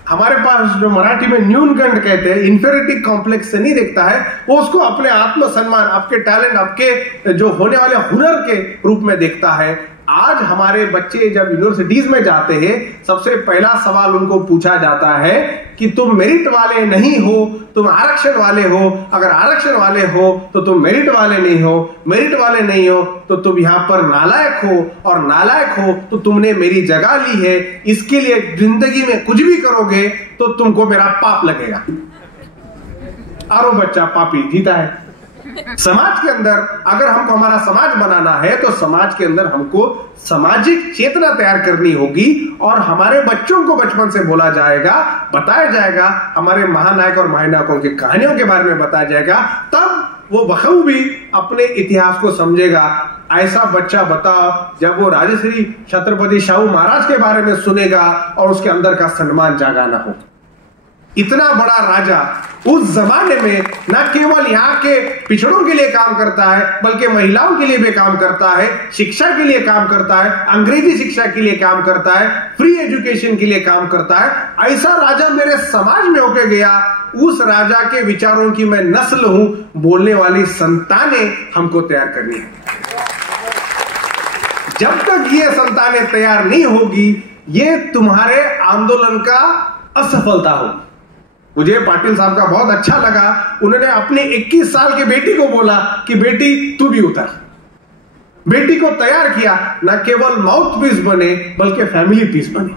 हमारे पास जो मराठी में न्यूनगंड कहते हैं, इंफीरियरिटी कॉम्प्लेक्स से नहीं देखता है, वो उसको अपने आत्मसम्मान, आपके टैलेंट, आपके जो होने वाले हुनर के रूप में देखता है। आज हमारे बच्चे जब यूनिवर्सिटीज में जाते हैं, सबसे पहला सवाल उनको पूछा जाता है कि तुम मेरिट वाले नहीं हो, तुम आरक्षण वाले हो। अगर आरक्षण वाले हो तो तुम मेरिट वाले नहीं हो, मेरिट वाले नहीं हो तो तुम यहां पर नालायक हो, और नालायक हो तो तुमने मेरी जगह ली है, इसके लिए जिंदगी में कुछ भी करोगे तो तुमको मेरा पाप लगेगा। और वो बच्चा पापी जीता है। समाज के अंदर अगर हमको हमारा समाज बनाना है तो समाज के अंदर हमको सामाजिक चेतना तैयार करनी होगी, और हमारे बच्चों को बचपन से बोला जाएगा, बताया जाएगा, हमारे महानायक और महानायकों की कहानियों के बारे में बताया जाएगा, तब वो बखूबी अपने इतिहास को समझेगा। ऐसा बच्चा बताओ जब वो राजश्री छत्रपति शाहू महाराज के बारे में सुनेगा और उसके अंदर का सम्मान जागा ना हो। इतना बड़ा राजा उस जमाने में न केवल यहाँ के पिछड़ों के लिए काम करता है, बल्कि महिलाओं के लिए भी काम करता है, शिक्षा के लिए काम करता है, अंग्रेजी शिक्षा के लिए काम करता है, फ्री एजुकेशन के लिए काम करता है। ऐसा राजा मेरे समाज में होके गया। उस राजा के विचारों की मैं नस्ल हूं, बोलने वाली संतानें हमको तैयार करनी है। जब तक ये संतानें तैयार नहीं होगी, ये तुम्हारे आंदोलन का असफलता होगी। मुझे पाटिल साहब का बहुत अच्छा लगा, उन्होंने अपने 21 साल की बेटी को बोला कि बेटी तू भी उतर। बेटी को तैयार किया, न केवल माउथ पीस बने बल्कि फैमिली पीस बने।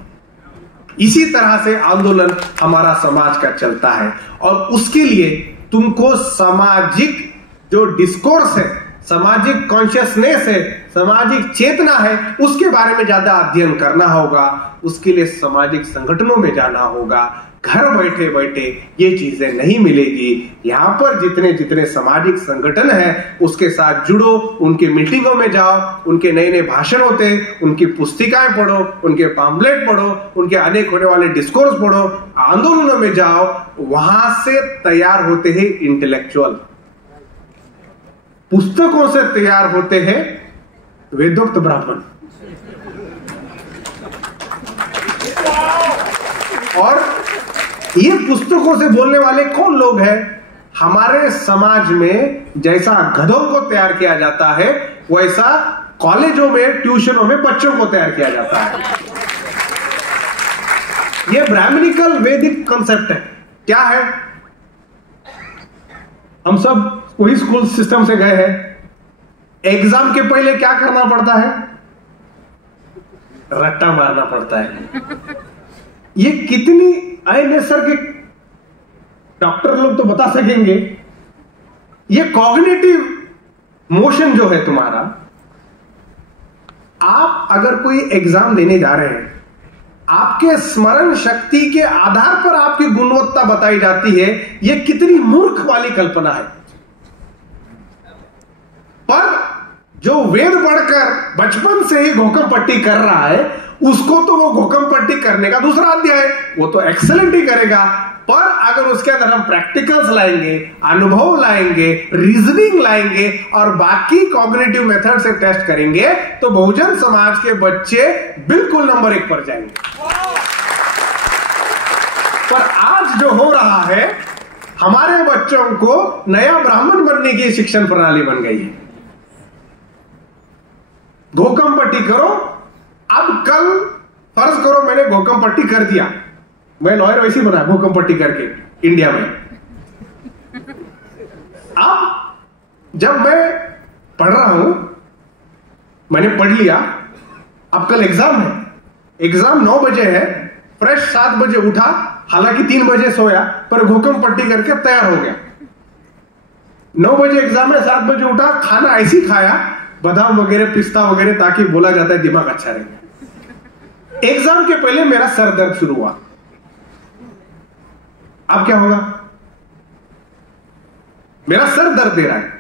इसी तरह से आंदोलन हमारा समाज का चलता है, और उसके लिए तुमको सामाजिक जो डिस्कोर्स है, सामाजिक कॉन्शियसनेस है, सामाजिक चेतना है, उसके बारे में ज्यादा अध्ययन करना होगा। उसके लिए सामाजिक संगठनों में जाना होगा। घर बैठे बैठे ये चीजें नहीं मिलेगी। यहां पर जितने जितने सामाजिक संगठन हैं उसके साथ जुड़ो, उनके मीटिंगों में जाओ, उनके नए नए भाषण होते हैं, उनकी पुस्तिकाएं पढ़ो, उनके पैम्फलेट पढ़ो, उनके अनेक होने वाले डिस्कोर्स पढ़ो, आंदोलनों में जाओ। वहां से तैयार होते हैं इंटेलेक्चुअल, पुस्तकों से तैयार होते हैं वेदोक्त ब्राह्मण। और ये पुस्तकों से बोलने वाले कौन लोग हैं? हमारे समाज में जैसा गधों को तैयार किया जाता है, वैसा कॉलेजों में, ट्यूशनों में बच्चों को तैयार किया जाता है। ये ब्राह्मणिकल वैदिक कॉन्सेप्ट है। क्या है? हम सब वही स्कूल सिस्टम से गए हैं। एग्जाम के पहले क्या करना पड़ता है? रट्टा मारना पड़ता है। ये कितनी अनैसर्गिक, डॉक्टर लोग तो बता सकेंगे। ये कॉग्निटिव मोशन जो है तुम्हारा, आप अगर कोई एग्जाम देने जा रहे हैं, आपके स्मरण शक्ति के आधार पर आपकी गुणवत्ता बताई जाती है। ये कितनी मूर्ख वाली कल्पना है। पर जो वेद पढ़कर बचपन से ही घोकम पट्टी कर रहा है, उसको तो वो घोकम पट्टी करने का दूसरा अध्याय, वो तो एक्सेलेंट ही करेगा। पर अगर उसके अंदर हम प्रैक्टिकल्स लाएंगे, अनुभव लाएंगे, रीजनिंग लाएंगे और बाकी कॉग्निटिव मेथड से टेस्ट करेंगे, तो बहुजन समाज के बच्चे बिल्कुल नंबर 1 पर जाएंगे। पर आज जो हो रहा है, हमारे बच्चों को नया ब्राह्मण बनने की शिक्षण प्रणाली बन गई है। घोकम पट्टी करो। अब कल फर्ज करो मैंने घोकम पट्टी कर दिया, मैं लॉयर वैसे बना घोकम पट्टी करके इंडिया में। अब जब मैं पढ़ रहा हूं, मैंने पढ़ लिया, अब कल एग्जाम है। एग्जाम 9 बजे है, फ्रेश 7 बजे उठा, हालांकि 3 बजे सोया, पर घोकम पट्टी करके तैयार हो गया। 9 बजे एग्जाम है, 7 बजे उठा, खाना ऐसी खाया, बादाम वगैरह, पिस्ता वगैरह, ताकि बोला जाता है दिमाग अच्छा रहे। एग्जाम के पहले मेरा सर दर्द शुरू हुआ। अब क्या होगा? मेरा सर दर्द दे रहा है।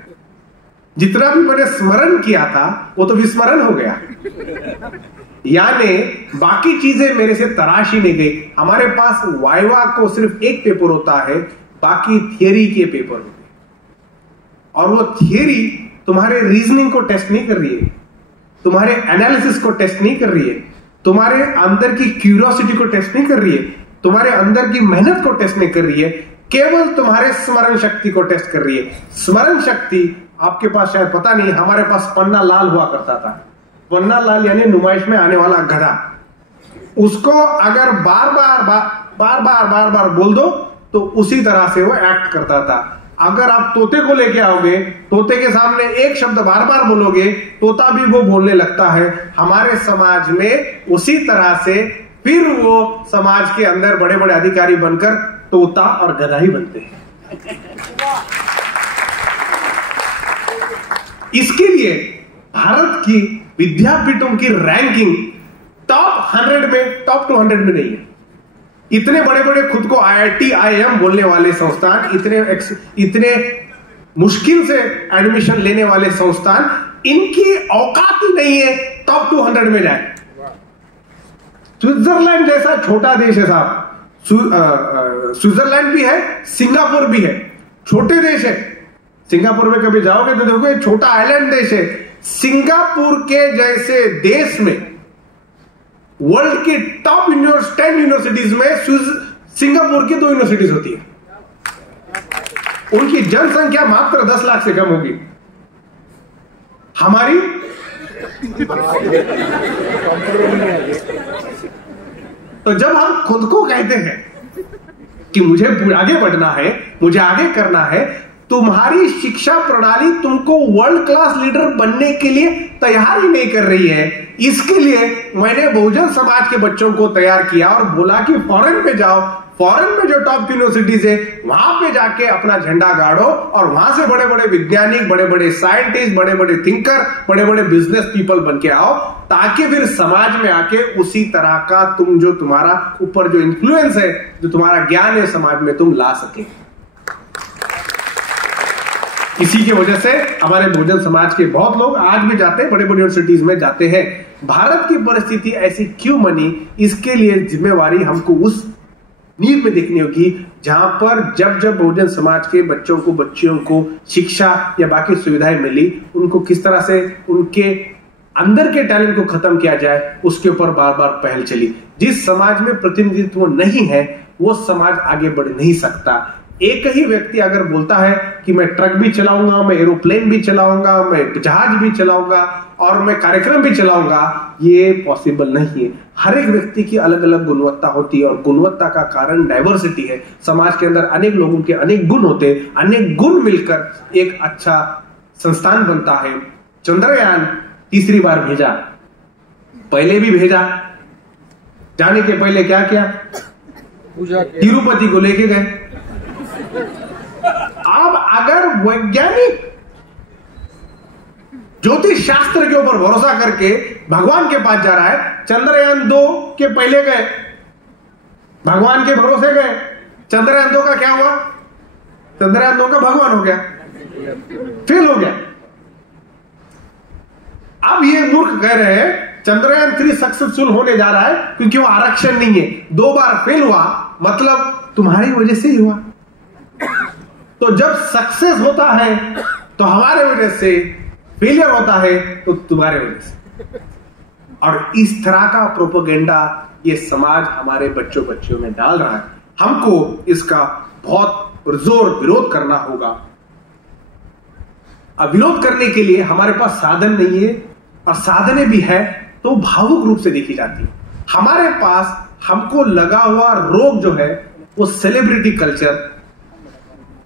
जितना भी मैंने स्मरण किया था वो तो विस्मरण हो गया। यानी बाकी चीजें मेरे से तराश ही नहीं गई। हमारे पास वाइवा को सिर्फ एक पेपर होता है, बाकी थियरी के पेपर होते हैं, और वो थियरी तुम्हारे रीजनिंग को टेस्ट नहीं कर रही है, तुम्हारे एनालिसिस को टेस्ट नहीं कर रही है, तुम्हारे अंदर की क्यूरियोसिटी को टेस्ट नहीं कर रही है, तुम्हारे अंदर की मेहनत को टेस्ट नहीं कर रही है, केवल तुम्हारे स्मरण शक्ति को टेस्ट कर रही है। स्मरण शक्ति आपके पास शायद पता नहीं, हमारे पास पन्ना लाल हुआ करता था, पन्नालाल यानी नुमाइश में आने वाला गधा, उसको अगर बार बार बोल दो तो उसी तरह से वो एक्ट करता था। अगर आप तोते को लेके आओगे, तोते के सामने एक शब्द बार बार बोलोगे, तोता भी वो बोलने लगता है। हमारे समाज में उसी तरह से फिर वो समाज के अंदर बड़े बड़े अधिकारी बनकर तोता और गधा ही बनते हैं। इसके लिए भारत की विद्यापीठों की रैंकिंग टॉप 100 में, टॉप 200 में नहीं है। इतने बड़े बड़े खुद को IIT IIM बोलने वाले संस्थान, इतने मुश्किल से एडमिशन लेने वाले संस्थान, इनकी औकात ही नहीं है टॉप 200 में जाए। स्विट्जरलैंड जैसा छोटा देश है साहब, स्विट्जरलैंड भी है, सिंगापुर भी है, छोटे देश है। सिंगापुर में कभी जाओगे तो देखोगे छोटा आइलैंड देश है। सिंगापुर के जैसे देश में वर्ल्ड की टॉप 10 यूनिवर्सिटीज में सिंगापुर की 2 यूनिवर्सिटीज होती है। उनकी जनसंख्या मात्र 10 लाख से कम होगी, हमारी तो जब हम खुद को कहते हैं कि मुझे आगे बढ़ना है, मुझे आगे करना है, तुम्हारी शिक्षा प्रणाली तुमको वर्ल्ड क्लास लीडर बनने के लिए तैयार ही नहीं कर रही है। इसके लिए मैंने बहुजन समाज के बच्चों को तैयार किया और बोला कि फॉरेन में जाओ, फॉरेन में जो टॉप यूनिवर्सिटीज है वहां पे जाके अपना झंडा गाड़ो और वहां से बड़े बड़े वैज्ञानिक, बड़े बड़े साइंटिस्ट, बड़े बड़े थिंकर, बड़े बड़े बिजनेस पीपल बन के आओ, ताकि फिर समाज में आके उसी तरह का तुम जो तुम्हारा ऊपर जो इंफ्लुएंस है, जो तुम्हारा ज्ञान है, समाज में तुम ला सके। इसी की वजह से हमारे बहुजन समाज के बहुत लोग आज भी जाते हैं, बड़े बड़े यूनिवर्सिटीज में जाते हैं। भारत की परिस्थिति ऐसी क्यों बनी, इसके लिए जिम्मेवारी हमको उस नींव में देखनी होगी जहां पर जब बहुजन समाज के बच्चों को, बच्चियों को शिक्षा या बाकी सुविधाएं मिली, उनको किस तरह से उनके अंदर के टैलेंट को खत्म किया जाए, उसके ऊपर बार बार पहल चली। जिस समाज में प्रतिनिधित्व नहीं है वो समाज आगे बढ़ नहीं सकता। एक ही व्यक्ति अगर बोलता है कि मैं ट्रक भी चलाऊंगा, मैं एरोप्लेन भी चलाऊंगा, मैं जहाज भी चलाऊंगा और मैं कार्यक्रम भी चलाऊंगा, ये पॉसिबल नहीं है। हर एक व्यक्ति की अलग अलग गुणवत्ता होती है और गुणवत्ता का कारण डाइवर्सिटी है। समाज के अंदर अनेक लोगों के अनेक गुण होते हैं, अनेक गुण मिलकर एक अच्छा संस्थान बनता है। चंद्रयान तीसरी बार भेजा, पहले भी भेजा, जाने के पहले क्या किया, तिरुपति को लेके गए। अब अगर वैज्ञानिक ज्योतिष शास्त्र के ऊपर भरोसा करके भगवान के पास जा रहा है, चंद्रयान 2 के पहले गए, भगवान के भरोसे गए, चंद्रयान 2 का क्या हुआ, चंद्रयान 2 का भगवान हो गया, फेल हो गया। अब ये मूर्ख कह रहे हैं चंद्रयान 3 सक्सेसफुल होने जा रहा है क्योंकि वो आरक्षण नहीं है, 2 बार फेल हुआ, मतलब तुम्हारी वजह से ही हुआ। तो जब सक्सेस होता है तो हमारे वजह से, फेलियर होता है तो तुम्हारे वजह से। और इस तरह का प्रोपेगेंडा ये समाज हमारे बच्चों बच्चियों में डाल रहा है। हमको इसका बहुत जोर विरोध करना होगा। अब विरोध करने के लिए हमारे पास साधन नहीं है, और साधने भी है तो भावुक रूप से देखी जाती है। हमारे पास हमको लगा हुआ रोग जो है वो सेलिब्रिटी कल्चर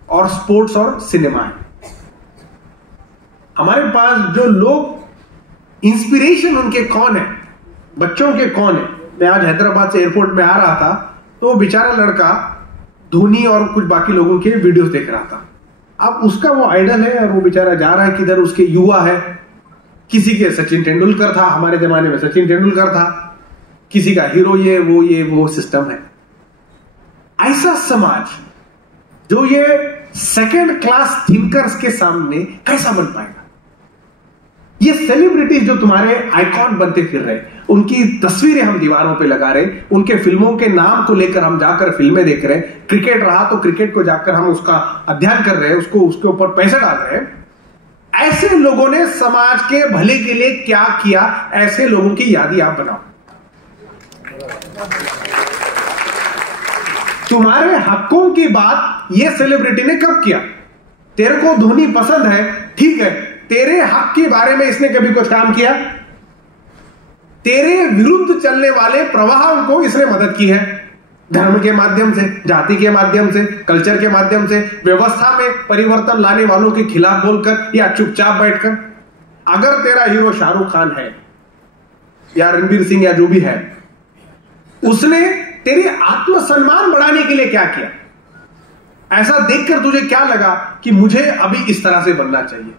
और स्पोर्ट्स और सिनेमा है। हमारे पास जो लोग इंस्पिरेशन उनके कौन है, बच्चों के कौन है। मैं आज हैदराबाद से एयरपोर्ट में आ रहा था तो बेचारा लड़का धोनी और कुछ बाकी लोगों के वीडियोस देख रहा था। अब उसका वो आइडल है और वो बेचारा जा रहा है किधर, उसके युवा है। किसी के सचिन तेंदुलकर था, हमारे जमाने में सचिन तेंदुलकर था, किसी का हीरो ये वो सिस्टम है। ऐसा समाज जो ये सेकेंड क्लास थिंकर्स के सामने कैसा बन पाएगा। ये सेलिब्रिटीज जो तुम्हारे आइकॉन बनते फिर रहे, उनकी तस्वीरें हम दीवारों पे लगा रहे, उनके फिल्मों के नाम को लेकर हम जाकर फिल्में देख रहे, क्रिकेट रहा तो क्रिकेट को जाकर हम उसका अध्ययन कर रहे हैं, उसके ऊपर पैसे डाल रहे हैं। ऐसे लोगों ने समाज के भले के लिए क्या किया, ऐसे लोगों की यादी आप बनाओ। तुम्हारे हकों की बात ये सेलिब्रिटी ने कब किया। तेरे को धोनी पसंद है, ठीक है, तेरे हक के बारे में इसने कभी कुछ काम किया? तेरे विरुद्ध चलने वाले प्रवाहों को इसने मदद की है, धर्म के माध्यम से, जाति के माध्यम से, कल्चर के माध्यम से, व्यवस्था में परिवर्तन लाने वालों के खिलाफ बोलकर या चुपचाप बैठकर। अगर तेरा हीरो शाहरुख खान है या रणवीर सिंह या जो भी है, उसने तेरे आत्मसम्मान बढ़ाने के लिए क्या किया? ऐसा देखकर तुझे क्या लगा कि मुझे अभी इस तरह से बनना चाहिए?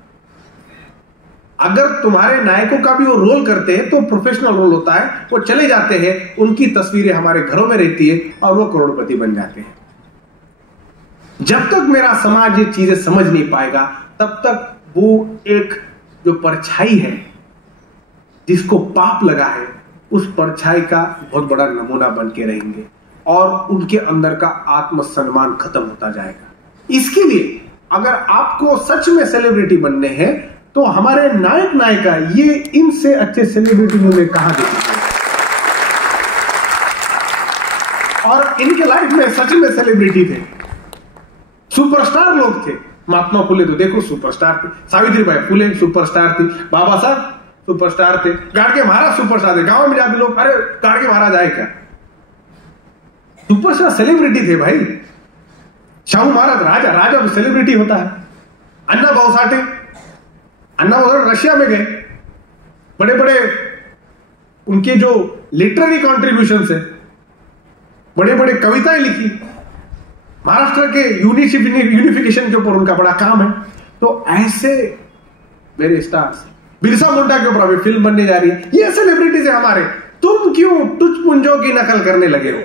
अगर तुम्हारे नायकों का भी वो रोल करते हैं तो प्रोफेशनल रोल होता है, वो चले जाते हैं, उनकी तस्वीरें हमारे घरों में रहती है और वो करोड़पति बन जाते हैं। जब तक मेरा समाज ये चीजें समझ नहीं पाएगा, तब तक वो एक जो परछाई है, जिसको पाप लगा है, उस परछाई का बहुत बड़ा नमूना बन के रहेंगे और उनके अंदर का आत्मसम्मान खत्म होता जाएगा। इसके लिए अगर आपको सच में सेलिब्रिटी बनने हैं तो हमारे नायक नायिका ये इनसे अच्छे सेलिब्रिटी मुझे कहां देखे और इनके लाइफ में सच में सेलिब्रिटी थे, सुपरस्टार लोग थे। महात्मा फुले तो देखो सुपरस्टार थे, सावित्रीबाई फुले सुपरस्टार थी, बाबा साहब सुपरस्टार थे, गाड़गे महाराज सुपरस्टार थे। गांव में जाते लोग, अरे गाड़गे महाराज आए क्या? सुपरस्टार सेलिब्रिटी थे भाई। शाहू महाराज राजा, राजा सेलिब्रिटी होता है। अन्ना भाऊ साठे, अन्ना भाऊ रशिया में गए, बड़े बड़े उनके जो लिटरेरी कॉन्ट्रीब्यूशन है, बड़े बड़े कविताएं लिखी, महाराष्ट्र के यूनिफिकेशन के ऊपर उनका बड़ा काम है। तो ऐसे मेरे स्टार्स, बिरसा मुंडा के ऊपर अभी फिल्म बनने जा रही है, ये सेलिब्रिटीज है हमारे। तुम क्यों टुचपुंजों की नकल करने लगे हो?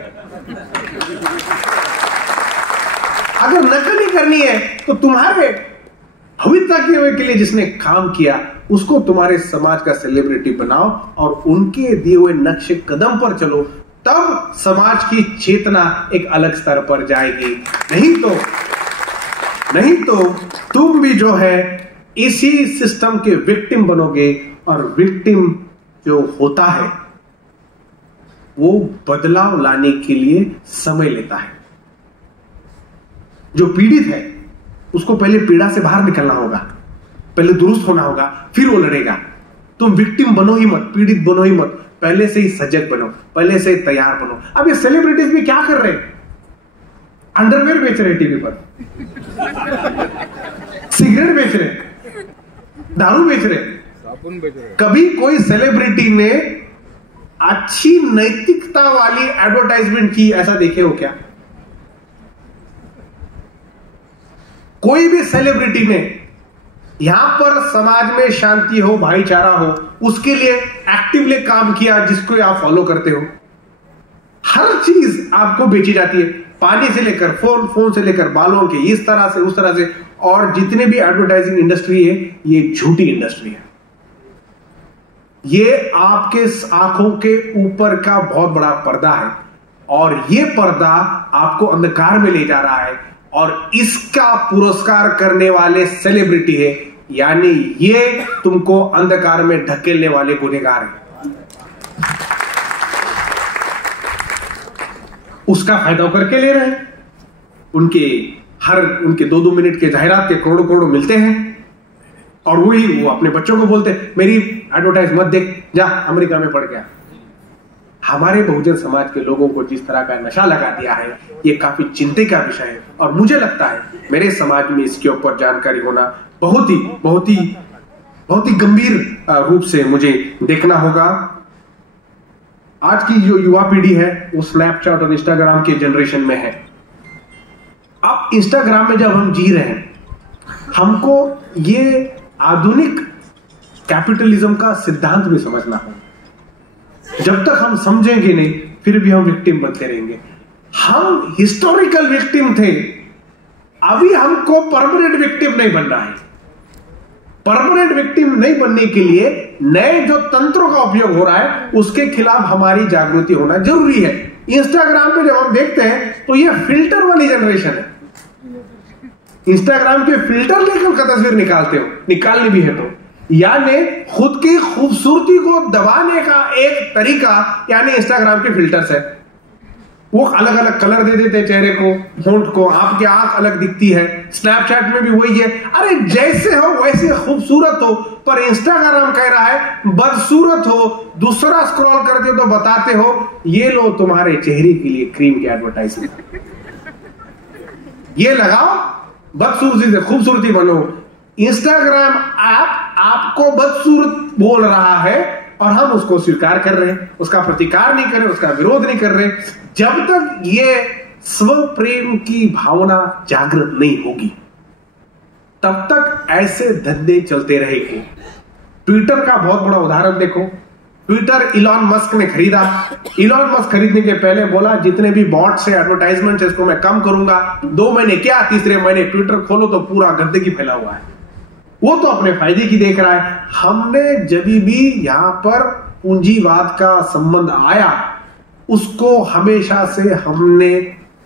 अगर नकल ही करनी है तो तुम्हारे भविष्य के लिए जिसने काम किया उसको तुम्हारे समाज का सेलिब्रिटी बनाओ और उनके दिए हुए नक्शे कदम पर चलो, तब समाज की चेतना एक अलग स्तर पर जाएगी। नहीं तो तुम भी जो है इसी सिस्टम के विक्टिम बनोगे और विक्टिम जो होता है वो बदलाव लाने के लिए समय लेता है। जो पीड़ित है उसको पहले पीड़ा से बाहर निकलना होगा, पहले दुरुस्त होना होगा, फिर वो लड़ेगा। तुम विक्टिम बनो ही मत, पीड़ित बनो ही मत, पहले से ही सजग बनो, पहले से ही तैयार बनो। अब ये सेलिब्रिटीज भी क्या कर रहे हैं? अंडरवेयर बेच रहे टीवी पर, सिगरेट बेच रहे, दारू बेच रहे, साबुन बेच रहे। कभी कोई सेलिब्रिटी ने अच्छी नैतिकता वाली एडवर्टाइजमेंट की ऐसा देखे हो क्या? कोई भी सेलिब्रिटी ने यहां पर समाज में शांति हो, भाईचारा हो, उसके लिए एक्टिवली काम किया जिसको आप फॉलो करते हो? हर चीज आपको बेची जाती है, पानी से लेकर फोन से लेकर बालों के, इस तरह से उस तरह से। और जितने भी एडवर्टाइजिंग इंडस्ट्री है ये झूठी इंडस्ट्री है। ये आपके आंखों के ऊपर का बहुत बड़ा पर्दा है और ये पर्दा आपको अंधकार में ले जा रहा है और इसका पुरस्कार करने वाले सेलिब्रिटी है, यानी ये तुमको अंधकार में ढकेलने वाले गुनहगार हैं। उसका फायदा करके ले रहे हैं। उनके 2-2 मिनट के जाहिरात के करोड़ों करोड़ों मिलते हैं और वो अपने बच्चों को बोलते हैं मेरी एडवर्टाइज मत देख, जा अमेरिका में पड़ गया। हमारे बहुजन समाज के लोगों को जिस तरह का नशा लगा दिया है ये काफी चिंता का विषय है और मुझे लगता है मेरे समाज में इसके ऊपर जानकारी होना बहुत ही गंभीर रूप से मुझे देखना होगा। आज की जो युवा पीढ़ी है वो स्नैपचैट और इंस्टाग्राम के जनरेशन में है। अब इंस्टाग्राम में जब हम जी रहे हैं, हमको ये आधुनिक कैपिटलिज्म का सिद्धांत भी समझना होगा। जब तक हम समझेंगे नहीं फिर भी हम विक्टिम बनते रहेंगे। हम हिस्टोरिकल विक्टिम थे, अभी हमको परमानेंट विक्टिम नहीं बनना है। परमानेंट विक्टिम नहीं बनने के लिए नए जो तंत्रों का उपयोग हो रहा है उसके खिलाफ हमारी जागृति होना जरूरी है। इंस्टाग्राम पे जब हम देखते हैं तो ये फिल्टर वाली जनरेशन है। इंस्टाग्राम के फिल्टर लेकर का तस्वीर निकालते हो, निकालनी भी है तो, यानी खुद की खूबसूरती को दबाने का एक तरीका यानी इंस्टाग्राम के फिल्टर्स है। वो अलग अलग कलर दे देते चेहरे को, होंठ को, आपकी आंख अलग दिखती है। स्नैपचैट में भी वही है। अरे जैसे हो वैसे खूबसूरत हो, पर इंस्टाग्राम कह रहा है बदसूरत हो, दूसरा स्क्रॉल करते हो तो बताते हो ये लो तुम्हारे चेहरे के लिए क्रीम की एडवर्टाइजमेंट, ये लगाओ बदसूरती से खूबसूरती बनो। इंस्टाग्राम ऐप आपको बदसूरत बोल रहा है और हम उसको स्वीकार कर रहे हैं, उसका प्रतिकार नहीं कर रहे, उसका विरोध नहीं कर रहे। जब तक ये स्व प्रेम की भावना जागृत नहीं होगी तब तक ऐसे धंधे चलते रहेंगे। ट्विटर का बहुत बड़ा उदाहरण देखो। ट्विटर इलॉन मस्क ने खरीदा। इलॉन मस्क खरीदने के पहले बोला जितने भी बॉट से एडवर्टाइजमेंट है इसको मैं कम करूंगा। 2 महीने क्या, तीसरे महीने ट्विटर खोलो तो पूरा गंदगी फैला हुआ है। वो तो अपने फायदे की देख रहा है। हमने जब भी यहां पर पूंजीवाद का संबंध आया उसको हमेशा से हमने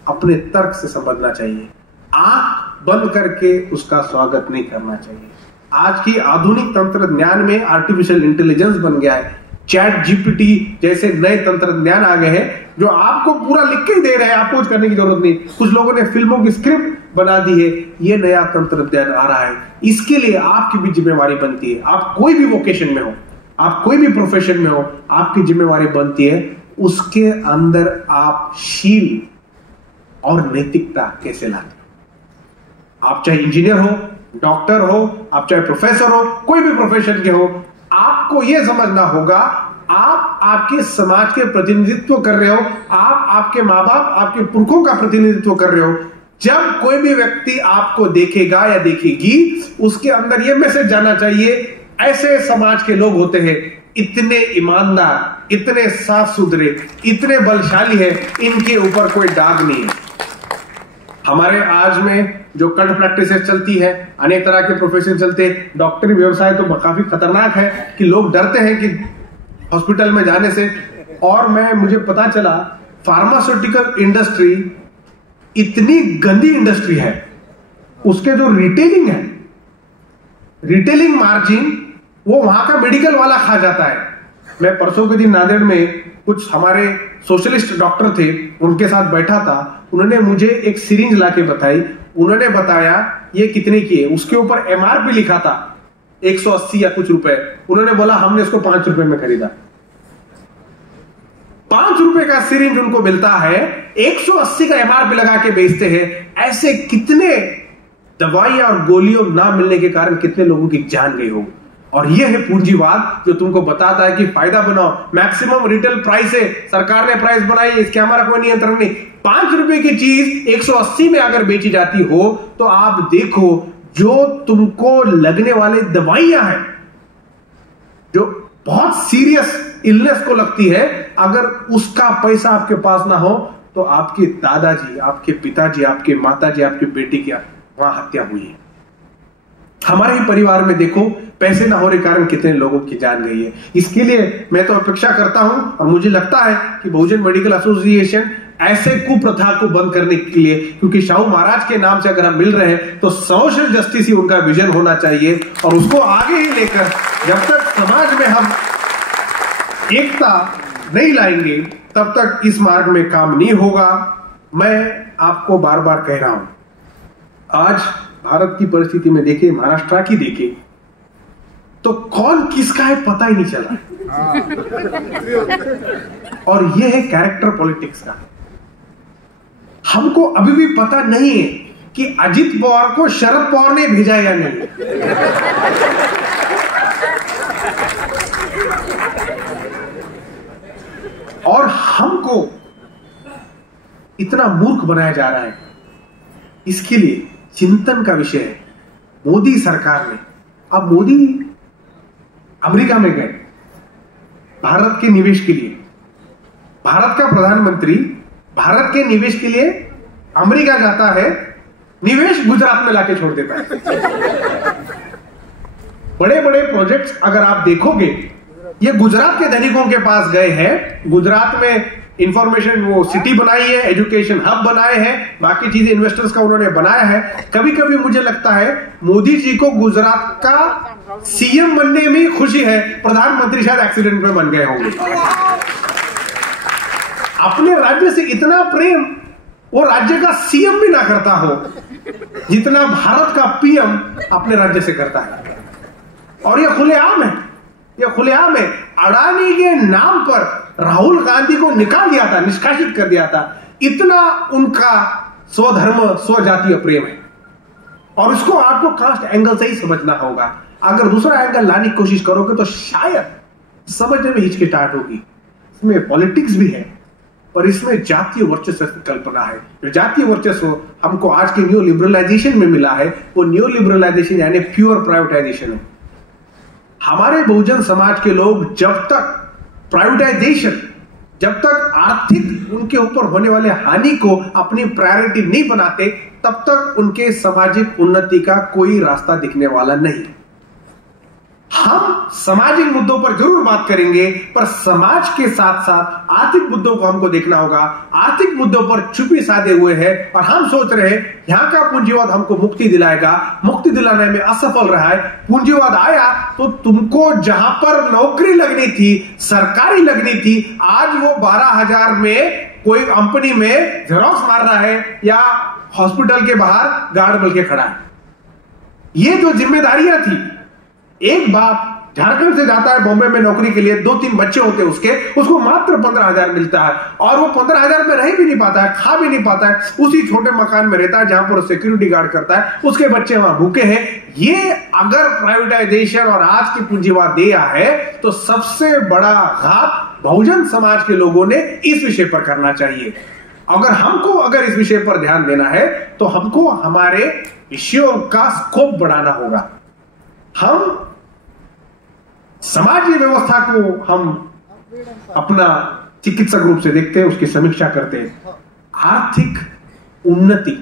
अपने तर्क से समझना चाहिए, आंख बंद करके उसका स्वागत नहीं करना चाहिए। आज की आधुनिक तंत्र ज्ञान में आर्टिफिशियल इंटेलिजेंस बन गया है, चैट जीपीटी जैसे नए तंत्रज्ञान आ गए हैं जो आपको पूरा लिख के दे रहे हैं, आपको कुछ करने की जरूरत नहीं। कुछ लोगों ने फिल्मों की स्क्रिप्ट बना दी है। ये नया तंत्रज्ञान आ रहा है, इसके लिए आपकी भी जिम्मेवारी बनती है। आप कोई भी वोकेशन में हो, आप कोई भी प्रोफेशन में हो, आपकी जिम्मेवारी बनती है उसके अंदर आप शील और नैतिकता कैसे लाते। आप चाहे इंजीनियर हो, डॉक्टर हो, आप चाहे प्रोफेसर हो, कोई भी प्रोफेशन के हो, आपको यह समझना होगा आप आपके समाज के प्रतिनिधित्व कर रहे हो, आप आपके मां बाप, आपके पुरखों का प्रतिनिधित्व कर रहे हो। जब कोई भी व्यक्ति आपको देखेगा या देखेगी उसके अंदर यह मैसेज जाना चाहिए ऐसे समाज के लोग होते हैं, इतने ईमानदार, इतने साफ सुथरे, इतने बलशाली है, इनके ऊपर कोई दाग नहीं है। हमारे आज में जो कल्ट प्रैक्टिसेस चलती है, अनेक तरह के प्रोफेशन चलते हैं, डॉक्टरी व्यवसाय तो काफी खतरनाक है कि लोग डरते हैं कि हॉस्पिटल में जाने से। और मुझे पता चला फार्मास्यूटिकल इंडस्ट्री इतनी गंदी इंडस्ट्री है, उसके जो रिटेलिंग है, रिटेलिंग मार्जिन वो वहां का मेडिकल वाला खा जाता है। मैं परसों के दिन नांदेड़ में कुछ हमारे सोशलिस्ट डॉक्टर थे, उनके साथ बैठा था। उन्होंने मुझे एक सिरिंज लाके बताई। उन्होंने बताया ये कितने की है, उसके ऊपर एमआरपी लिखा था 180 या कुछ रुपए। उन्होंने बोला हमने इसको 5 रुपए में खरीदा। 5 रुपए का सिरिंज उनको मिलता है, 180 का एमआरपी लगा के बेचते हैं। ऐसे कितने दवाइयां और गोलियों ना मिलने के कारण कितने लोगों की जान गई हो। और यह है पूंजीवाद जो तुमको बताता है कि फायदा बनाओ, मैक्सिमम रिटेल प्राइस है, सरकार ने प्राइस बनाई है, इसके हमारा कोई नियंत्रण नहीं। 5 रुपए की चीज 180 में अगर बेची जाती हो तो आप देखो जो तुमको लगने वाले दवाइयां हैं जो बहुत सीरियस इलनेस को लगती है, अगर उसका पैसा आपके पास ना हो तो आपके दादाजी, आपके पिताजी, आपके माताजी, आपके बेटी की वहां हत्या हुई है। हमारे ही परिवार में देखो पैसे ना होने के कारण कितने लोगों की जान गई है। इसके लिए मैं तो अपेक्षा करता हूं और मुझे लगता है कि बहुजन मेडिकल एसोसिएशन ऐसे कुप्रथा को बंद करने के लिए, क्योंकि शाहू महाराज के नाम से अगर हम मिल रहे हैं तो सोशल जस्टिस ही उनका विजन होना चाहिए और उसको आगे ही लेकर जब तक समाज में हम एकता नहीं लाएंगे तब तक इस मार्ग में काम नहीं होगा। मैं आपको बार बार कह रहा हूं, आज भारत की परिस्थिति में देखें, महाराष्ट्र की देखें तो कौन किसका है पता ही नहीं चला। और यह है कैरेक्टर पॉलिटिक्स का। हमको अभी भी पता नहीं है कि अजित पवार को शरद पवार ने भेजा या नहीं। और हमको इतना मूर्ख बनाया जा रहा है, इसके लिए चिंतन का विषय है। मोदी सरकार ने, अब मोदी अमेरिका में गए भारत के निवेश के लिए, भारत का प्रधानमंत्री भारत के निवेश के लिए अमेरिका जाता है, निवेश गुजरात में लाके छोड़ देता है। बड़े बड़े प्रोजेक्ट्स अगर आप देखोगे ये गुजरात के धनिकों के पास गए हैं। गुजरात में इंफॉर्मेशन वो सिटी बनाई है, एजुकेशन हब बनाए हैं, बाकी चीजें इन्वेस्टर्स का उन्होंने बनाया है। कभी कभी मुझे लगता है मोदी जी को गुजरात का सीएम बनने में खुशी है, प्रधानमंत्री शायद एक्सीडेंट में बन गए होंगे। अपने राज्य से इतना प्रेम वो राज्य का सीएम भी ना करता हो जितना भारत का पीएम अपने राज्य से करता है। और यह खुलेआम है, यह खुलेआम है। अडानी के नाम पर राहुल गांधी को निकाल दिया था, निष्कासित कर दिया था। इतना उनका स्वधर्म स्वजातीय प्रेम है। और इसको आपको कास्ट एंगल से ही समझना होगा। अगर दूसरा एंगल लाने की कोशिश करोगे तो शायद समझने में हिचकिचाहट होगी। इसमें पॉलिटिक्स भी है और इसमें जातीय वर्चस्व की कल्पना है। जो जातीय वर्चस्व हमको आज के न्यू लिबरलाइजेशन में मिला है वो न्यू लिबरलाइजेशन यानी प्योर प्राइवेटाइजेशन है। हमारे बहुजन समाज के लोग जब तक प्राइवेटाइजेशन, जब तक आर्थिक उनके ऊपर होने वाले हानि को अपनी प्रायोरिटी नहीं बनाते तब तक उनके सामाजिक उन्नति का कोई रास्ता दिखने वाला नहीं। हम सामाजिक मुद्दों पर जरूर बात करेंगे पर समाज के साथ साथ आर्थिक मुद्दों को हमको देखना होगा। आर्थिक मुद्दों पर चुप्पी साधे हुए हैं और हम सोच रहे हैं यहां का पूंजीवाद हमको मुक्ति दिलाएगा। मुक्ति दिलाने में असफल रहा है। पूंजीवाद आया तो तुमको जहां पर नौकरी लगनी थी, सरकारी लगनी थी, आज वो 12,000 में कोई कंपनी में जेरोक्स मार रहा है या हॉस्पिटल के बाहर गार्ड बल के खड़ा है। ये जो जिम्मेदारियां थी, एक बाप झारखंड से जाता है बॉम्बे में नौकरी के लिए, 2-3 बच्चे होते हैं उसको मात्र 15,000 मिलता है और वो 15,000 में रह भी नहीं पाता है, खा भी नहीं पाता है। उसी छोटे मकान में रहता है जहां पर सिक्योरिटी गार्ड करता है, उसके बच्चे वहां भूखे हैं। ये अगर प्राइवेटाइजेशन और आज की पूंजीवाद दिया है तो सबसे बड़ा घात बहुजन समाज के लोगों ने इस विषय पर करना चाहिए। अगर इस विषय पर ध्यान देना है तो हमको हमारे विषयों का स्कोप बढ़ाना होगा। हम समाजीय व्यवस्था को हम अपना चिकित्सक रूप से देखते हैं, उसकी समीक्षा करते हैं। आर्थिक उन्नति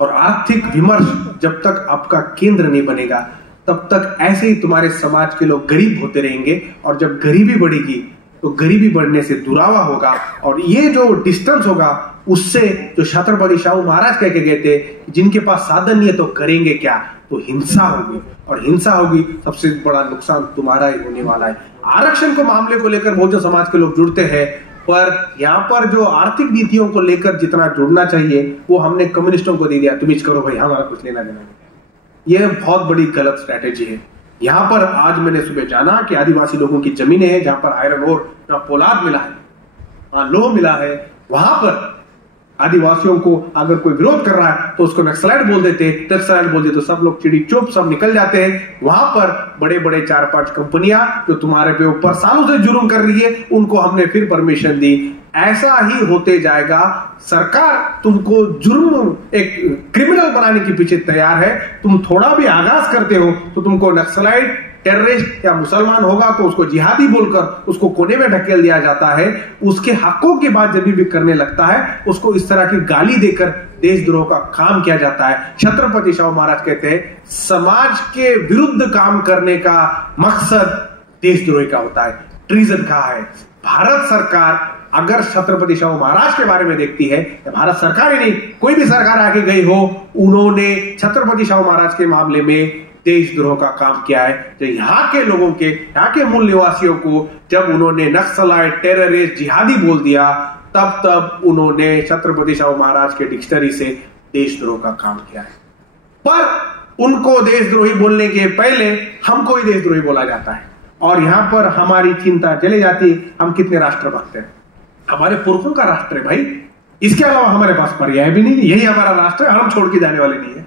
और आर्थिक विमर्श जब तक आपका केंद्र नहीं बनेगा तब तक ऐसे ही तुम्हारे समाज के लोग गरीब होते रहेंगे और जब गरीबी बढ़ेगी तो गरीबी बढ़ने से दुरावा होगा और ये जो डिस्टेंस होगा उससे जो छत्रपति शाहू महाराज कह के गए थे जिनके पास साधन नहीं है तो करेंगे क्या, तो हिंसा होगी और हिंसा होगी सबसे बड़ा नुकसान तुम्हारा ही होने वाला है। आरक्षण को मामले को लेकर बहुजन समाज के लोग जुड़ते हैं पर यहाँ पर जो आर्थिक नीतियों को लेकर जितना जुड़ना चाहिए वो हमने कम्युनिस्टों को दे दिया, तुम इच करो भाई, हमारा कुछ लेना देना नहीं। यह बहुत बड़ी गलत स्ट्रैटेजी है। यहाँ पर आज मैंने सुबह जाना कि आदिवासी लोगों की जमीनें हैं जहां पर आयरन ओर, जहां पोलाद मिला है, वहां लोह मिला है, वहां पर आदिवासियों को अगर कोई विरोध कर रहा है तो उसको नक्सलाइट बोल देते, नक्सलाइट बोल देते तो सब लोग चिड़ी चुप सब निकल जाते हैं। वहां पर बड़े बड़े 4-5 कंपनियां जो तुम्हारे पे ऊपर सालों से जुर्म कर रही है उनको हमने फिर परमिशन दी। ऐसा ही होते जाएगा। सरकार तुमको जुर्म एक क्रिमिनल बनाने के पीछे तैयार है। तुम थोड़ा भी आगाज करते हो तो तुमको नक्सलाइट, टेररिस्ट या मुसलमान होगा तो उसको जिहादी बोलकर उसको कोने में ढकेल दिया जाता है। उसके हकों की बात जब भी करने लगता है उसको इस तरह की गाली देकर देशद्रोह का काम किया जाता है। छत्रपति शाहू महाराज कहते हैं समाज के विरुद्ध काम करने का मकसद देशद्रोही का होता है, ट्रीजन का है। भारत सरकार अगर छत्रपति शाहू महाराज के बारे में देखती है, भारत सरकार ही नहीं कोई भी सरकार आगे गई हो, उन्होंने छत्रपति शाहू महाराज के मामले में देशद्रोह का काम किया है। तो यहाँ के लोगों के, यहाँ के मूल निवासियों को जब उन्होंने नक्सलाइट, टेररिस्ट, जिहादी बोल दिया तब उन्होंने छत्रपति शाहू महाराज के डिक्शनरी से देशद्रोह का काम किया है। पर उनको देशद्रोही बोलने के पहले हमको ही देशद्रोही बोला जाता है और यहां पर हमारी चिंता चले जाती हम कितने राष्ट्रभक्त हैं। हमारे पुरखों का राष्ट्र है भाई, इसके अलावा हमारे पास पर्याय भी नहीं, यही हमारा राष्ट्र है, हम छोड़ के जाने वाले नहीं है।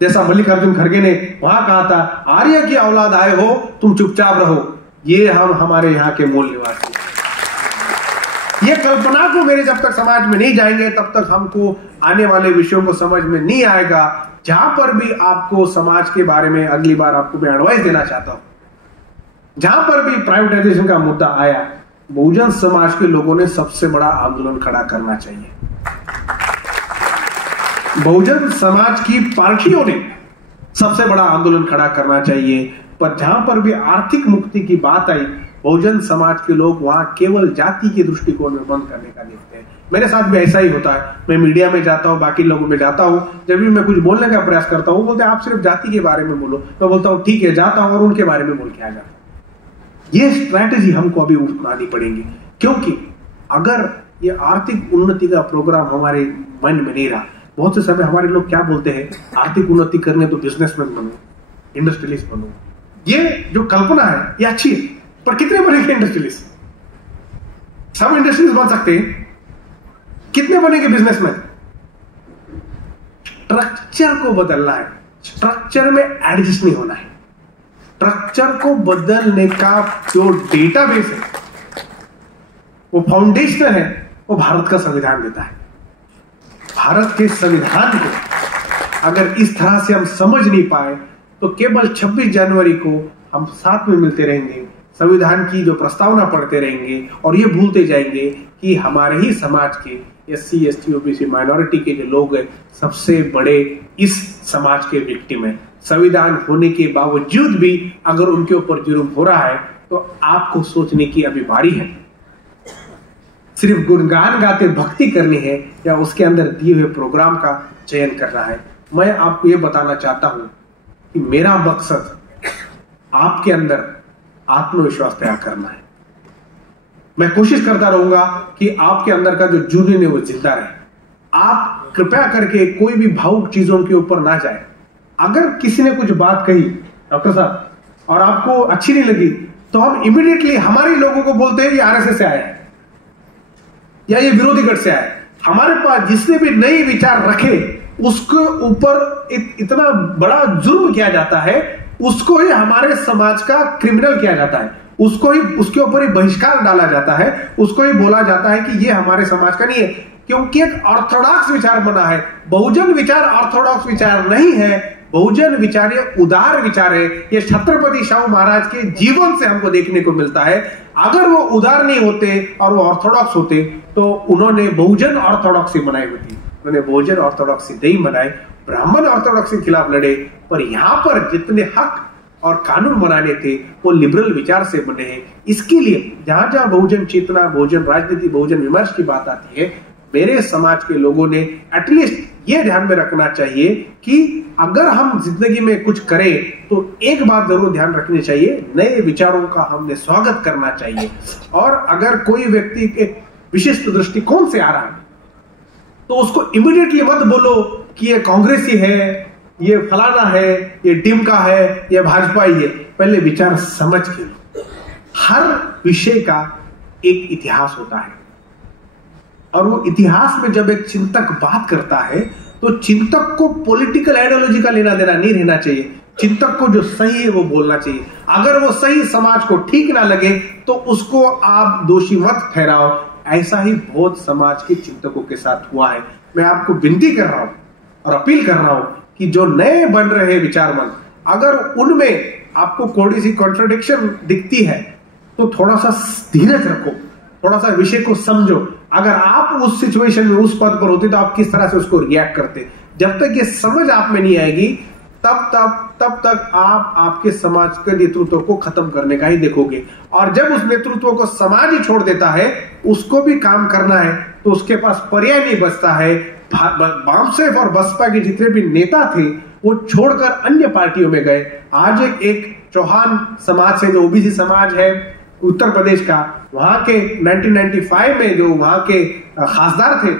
जैसा मल्लिकार्जुन खड़गे ने वहां कहा था, आर्य की औलाद आए हो तुम चुपचाप रहो, ये हम हमारे यहाँ के मूल निवासी। ये कल्पना को मेरे जब तक समाज में नहीं जाएंगे तब तक हमको आने वाले विषयों को समझ में नहीं आएगा। जहां पर भी आपको समाज के बारे में अगली बार आपको मैं एडवाइस देना चाहता हूं, जहां पर भी प्राइवेटाइजेशन का मुद्दा आया, बहुजन समाज के लोगों ने सबसे बड़ा आंदोलन खड़ा करना चाहिए। बहुजन समाज की पार्टियों ने सबसे बड़ा आंदोलन खड़ा करना चाहिए। पर जहां पर भी आर्थिक मुक्ति की बात आई, बहुजन समाज के लोग वहां केवल जाति के दृष्टिकोण में बंद करने का देखते हैं। मेरे साथ भी ऐसा ही होता है। मैं मीडिया में जाता हूं, बाकी लोगों में जाता हूं, जब भी मैं कुछ बोलने का प्रयास करता हूं बोलते हैं आप सिर्फ जाति के बारे में बोलो। मैं बोलता हूं ठीक है, जाता हूं और उनके बारे में बोल के आ जाता हूं। ये स्ट्रैटेजी हमको अभी अपनानी पड़ेगी, क्योंकि अगर ये आर्थिक उन्नति का प्रोग्राम हमारे मन में नहीं रहा, बहुत से समय हमारे लोग क्या बोलते हैं, आर्थिक उन्नति करने तो बिजनेसमैन बनो, इंडस्ट्रियलिस्ट बनो। ये जो कल्पना है ये अच्छी है, पर कितने बनेंगे इंडस्ट्रियलिस्ट? सब इंडस्ट्रियलिस्ट बन सकते हैं, कितने बनेंगे बिजनेसमैन? स्ट्रक्चर को बदलना है, स्ट्रक्चर में एडजस्ट नहीं होना है। स्ट्रक्चर को बदलने का जो डेटाबेस है, वो फाउंडेशन है, वो भारत का संविधान देता है। भारत के संविधान को अगर इस तरह से हम समझ नहीं पाए तो केवल 26 जनवरी को हम साथ में मिलते रहेंगे, संविधान की जो प्रस्तावना पढ़ते रहेंगे और ये भूलते जाएंगे कि हमारे ही समाज के SC, ST, OBC माइनॉरिटी के जो लोग हैं सबसे बड़े इस समाज के विक्टिम है। संविधान होने के बावजूद भी अगर उनके ऊपर जुर्म हो रहा है तो आपको सोचने की अभी बारी है। सिर्फ गुणगान गाते भक्ति करनी है या उसके अंदर दिए हुए प्रोग्राम का चयन करना है? मैं आपको ये बताना चाहता हूं कि मेरा मकसद आपके अंदर आत्मविश्वास तैयार करना है। मैं कोशिश करता रहूंगा कि आपके अंदर का जो जुनून है वो जिंदा रहे। आप कृपया करके कोई भी भावुक चीजों के ऊपर ना जाए। अगर किसी ने कुछ बात कही डॉक्टर साहब और आपको अच्छी नहीं लगी तो हम इमीडिएटली हमारे लोगों को बोलते हैं ये RSS से आया है या ये विरोधी गढ़ से आया है। हमारे पास जिसने भी नए विचार रखे उसके ऊपर इतना बड़ा जुर्म किया जाता है, उसको ही हमारे समाज का क्रिमिनल किया जाता है, उसको ही उसके ऊपर ही बहिष्कार डाला जाता है, उसको ही बोला जाता है कि ये हमारे समाज का नहीं है, क्योंकि एक ऑर्थोडॉक्स विचार बना है। बहुजन विचार ऑर्थोडॉक्स विचार नहीं है, बहुजन विचार ये उदार विचार है। ये छत्रपति शाहू महाराज के जीवन से हमको देखने को मिलता है। अगर वो उदार नहीं होते और वो ऑर्थोडॉक्स होते तो उन्होंने बहुजन ऑर्थोडॉक्सी बनाई होती। उन्होंने बहुजन ऑर्थोडॉक्सी नहीं बनाए, ब्राह्मण ऑर्थोडॉक्सी के खिलाफ लड़े, पर यहां पर जितने हक और कानून बनाने थे वो लिबरल विचार से बने हैं। इसके लिए जहां जहां बहुजन चेतना, बहुजन राजनीति, बहुजन विमर्श की बात आती है, मेरे समाज के लोगों ने एटलीस्ट ये ध्यान में रखना चाहिए कि अगर हम जिंदगी में कुछ करें तो एक बात जरूर ध्यान रखनी चाहिए, नए विचारों का हमने स्वागत करना चाहिए। और अगर कोई व्यक्ति एक विशिष्ट दृष्टिकोण से आ रहा है तो उसको इमीडिएटली मत बोलो कि ये कांग्रेसी है, ये फलाना है, ये डिमका है, ये भाजपा ही है। पहले विचार समझ के लो। हर विषय का एक इतिहास होता है और वो इतिहास में जब एक चिंतक बात करता है तो चिंतक को पॉलिटिकल आइडियोलॉजी का लेना देना नहीं रहना चाहिए। चिंतक को जो सही है वो बोलना चाहिए। अगर वो सही समाज को ठीक ना लगे तो उसको आप दोषी मत ठहराओ। ऐसा ही बहुत समाज के चिंतकों के साथ हुआ है। मैं आपको विनती कर रहा हूं और अपील कर रहा हूं कि जो नए बन रहे विचारमंद, अगर उनमें आपको थोड़ी सी कॉन्ट्रडिक्शन दिखती है तो थोड़ा सा धीरज रखो, थोड़ा सा विषय को समझो। अगर आप उस सिचुएशन में उस पद पर होते तो आप किस तरह से उसको रिएक्ट करते। जब तक ये समझ आप में नहीं आएगी तब तक आप आपके समाज के नेतृत्व को खत्म करने का ही देखोगे। और जब उस नेतृत्व को समाज ही छोड़ देता है, उसको भी काम करना है, तो उसके पास पर्याय नहीं बचता है। बामसेफ और बसपा के जितने भी नेता थे वो छोड़कर अन्य पार्टियों में गए। आज एक चौहान समाज से, जो ओबीसी समाज है उत्तर प्रदेश का, वहां के 1995 में जो वहां के खासदार थे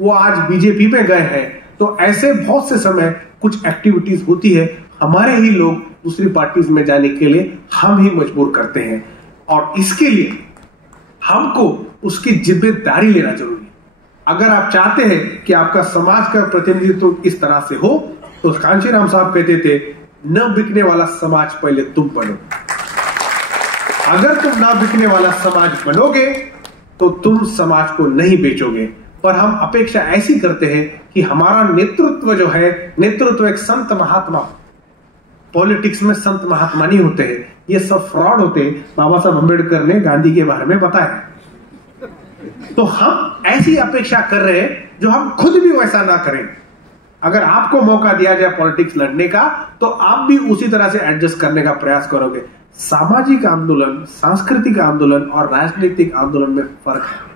वो आज बीजेपी में गए हैं। तो ऐसे बहुत से समय कुछ एक्टिविटीज होती है, हमारे ही लोग दूसरी पार्टीज में जाने के लिए हम ही मजबूर करते हैं और इसके लिए हमको उसकी जिम्मेदारी लेना जरूरी है। अगर आप चाहते हैं कि आपका समाज का प्रतिनिधित्व इस तरह से हो तो कांशीराम साहब कहते थे, न बिकने वाला समाज पहले तुम बनो। अगर तुम ना बिकने वाला समाज बनोगे तो तुम समाज को नहीं बेचोगे। पर हम अपेक्षा ऐसी करते हैं कि हमारा नेतृत्व जो है, नेतृत्व एक संत महात्मा, पॉलिटिक्स में संत महात्मा नहीं होते हैं, ये सब फ्रॉड होते हैं। बाबा साहब अम्बेडकर ने गांधी के बारे में बताया। तो हम ऐसी अपेक्षा कर रहे हैं जो हम खुद भी वैसा ना करें। अगर आपको मौका दिया जाए पॉलिटिक्स लड़ने का तो आप भी उसी तरह से एडजस्ट करने का प्रयास करोगे। सामाजिक आंदोलन, सांस्कृतिक आंदोलन और राजनीतिक आंदोलन में फर्क है।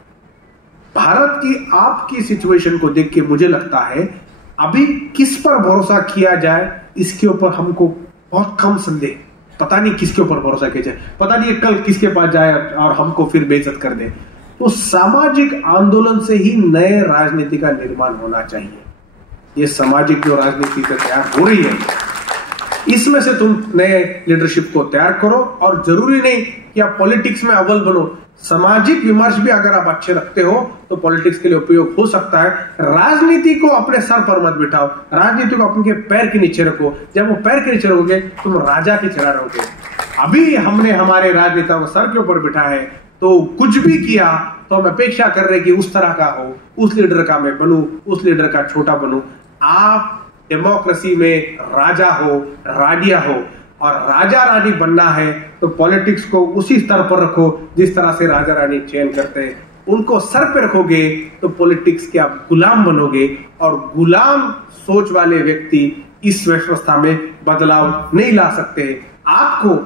भारत की आपकी सिचुएशन को देख के मुझे लगता है अभी किस पर भरोसा किया जाए इसके ऊपर हमको बहुत कम संदेह। पता नहीं किसके ऊपर भरोसा किया जाए, पता नहीं कल किसके पास जाए और हमको फिर बेइज्जत कर दे। तो सामाजिक आंदोलन से ही नए राजनीति का निर्माण होना चाहिए। ये सामाजिक जो राजनीति तैयार हो रही है, इसमें से तुम नए लीडरशिप को तैयार करो। और जरूरी नहीं कि आप पॉलिटिक्स में अव्वल बनो, सामाजिक विमर्श भी अगर आप अच्छे रखते हो तो पॉलिटिक्स के लिए उपयोग हो सकता है। राजनीति को अपने सर पर मत बिठाओ, राजनीति को अपने पैर के नीचे रखो। जब वो पैर के नीचे रहोगे तुम राजा की तरह रहोगे। अभी हमने हमारे राजनेता को सर के ऊपर बिठा है, तो कुछ भी किया तो हम अपेक्षा कर रहे कि उस तरह का हो, उस लीडर का मैं बनूं, उस लीडर का छोटा बनूं। आप डेमोक्रेसी में राजा हो, राडिया हो, और राजा रानी बनना है तो पॉलिटिक्स को उसी स्तर पर रखो जिस तरह से राजा रानी चयन करते हैं। उनको सर पे रखोगे तो पॉलिटिक्स के आप गुलाम बनोगे, और गुलाम सोच वाले व्यक्ति इस व्यवस्था में बदलाव नहीं ला सकते। आपको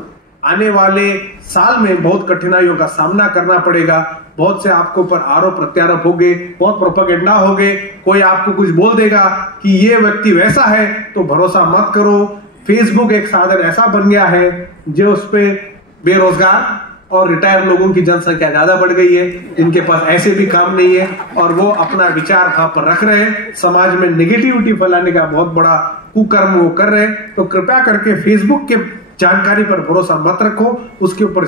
आने वाले साल में बहुत कठिनाइयों का सामना करना पड़ेगा। बहुत से आपको ऊपर आरोप प्रत्यारोप होंगे, बहुत प्रोपेगेंडा होंगे। कोई आपको कुछ बोल देगा कि ये व्यक्ति वैसा है, तो भरोसा मत करो। फेसबुक एक साधन ऐसा बन गया है जो उस पे बेरोजगार और रिटायर लोगों की जनसंख्या ज्यादा बढ़ गई है, जिनके पास ऐसे भी काम नहीं है और वो अपना विचार वहां पर रख रहे हैं, समाज में नेगेटिविटी फैलाने का बहुत बड़ा कुकर्म वो कर रहे हैं। तो कृपया करके फेसबुक के जानकारी पर भरोसा मत रखो, उसके ऊपर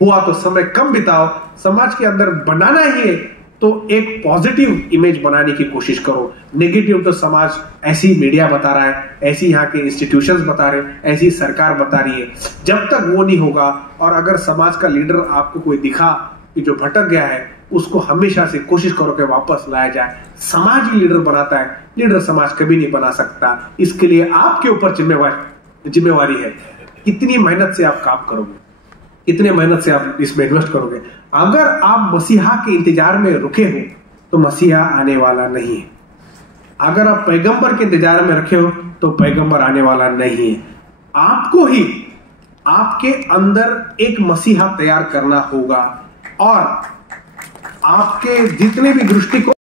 हुआ तो समय कम बिताओ। समाज के अंदर बनाना ही है तो एक पॉजिटिव इमेज बनाने की कोशिश करो। नेगेटिव तो समाज ऐसी मीडिया बता रहा है, ऐसी यहाँ के इंस्टीट्यूशंस बता रहे हैं, ऐसी सरकार बता रही है। जब तक वो नहीं होगा, और अगर समाज का लीडर आपको कोई दिखा कि जो भटक गया है, उसको हमेशा से कोशिश करो कि वापस लाया जाए। समाज ही लीडर बनाता है, लीडर समाज कभी नहीं बना सकता। इसके लिए आपके ऊपर जिम्मेवारी है। कितनी मेहनत से आप काम करोगे, कितने मेहनत से आप इसमें इन्वेस्ट करोगे। अगर आप मसीहा के इंतजार में रुके हो तो मसीहा आने वाला नहीं है। अगर आप पैगंबर के इंतजार में रखे हो तो पैगंबर आने वाला नहीं है। आपको ही आपके अंदर एक मसीहा तैयार करना होगा, और आपके जितने भी दृष्टिकोण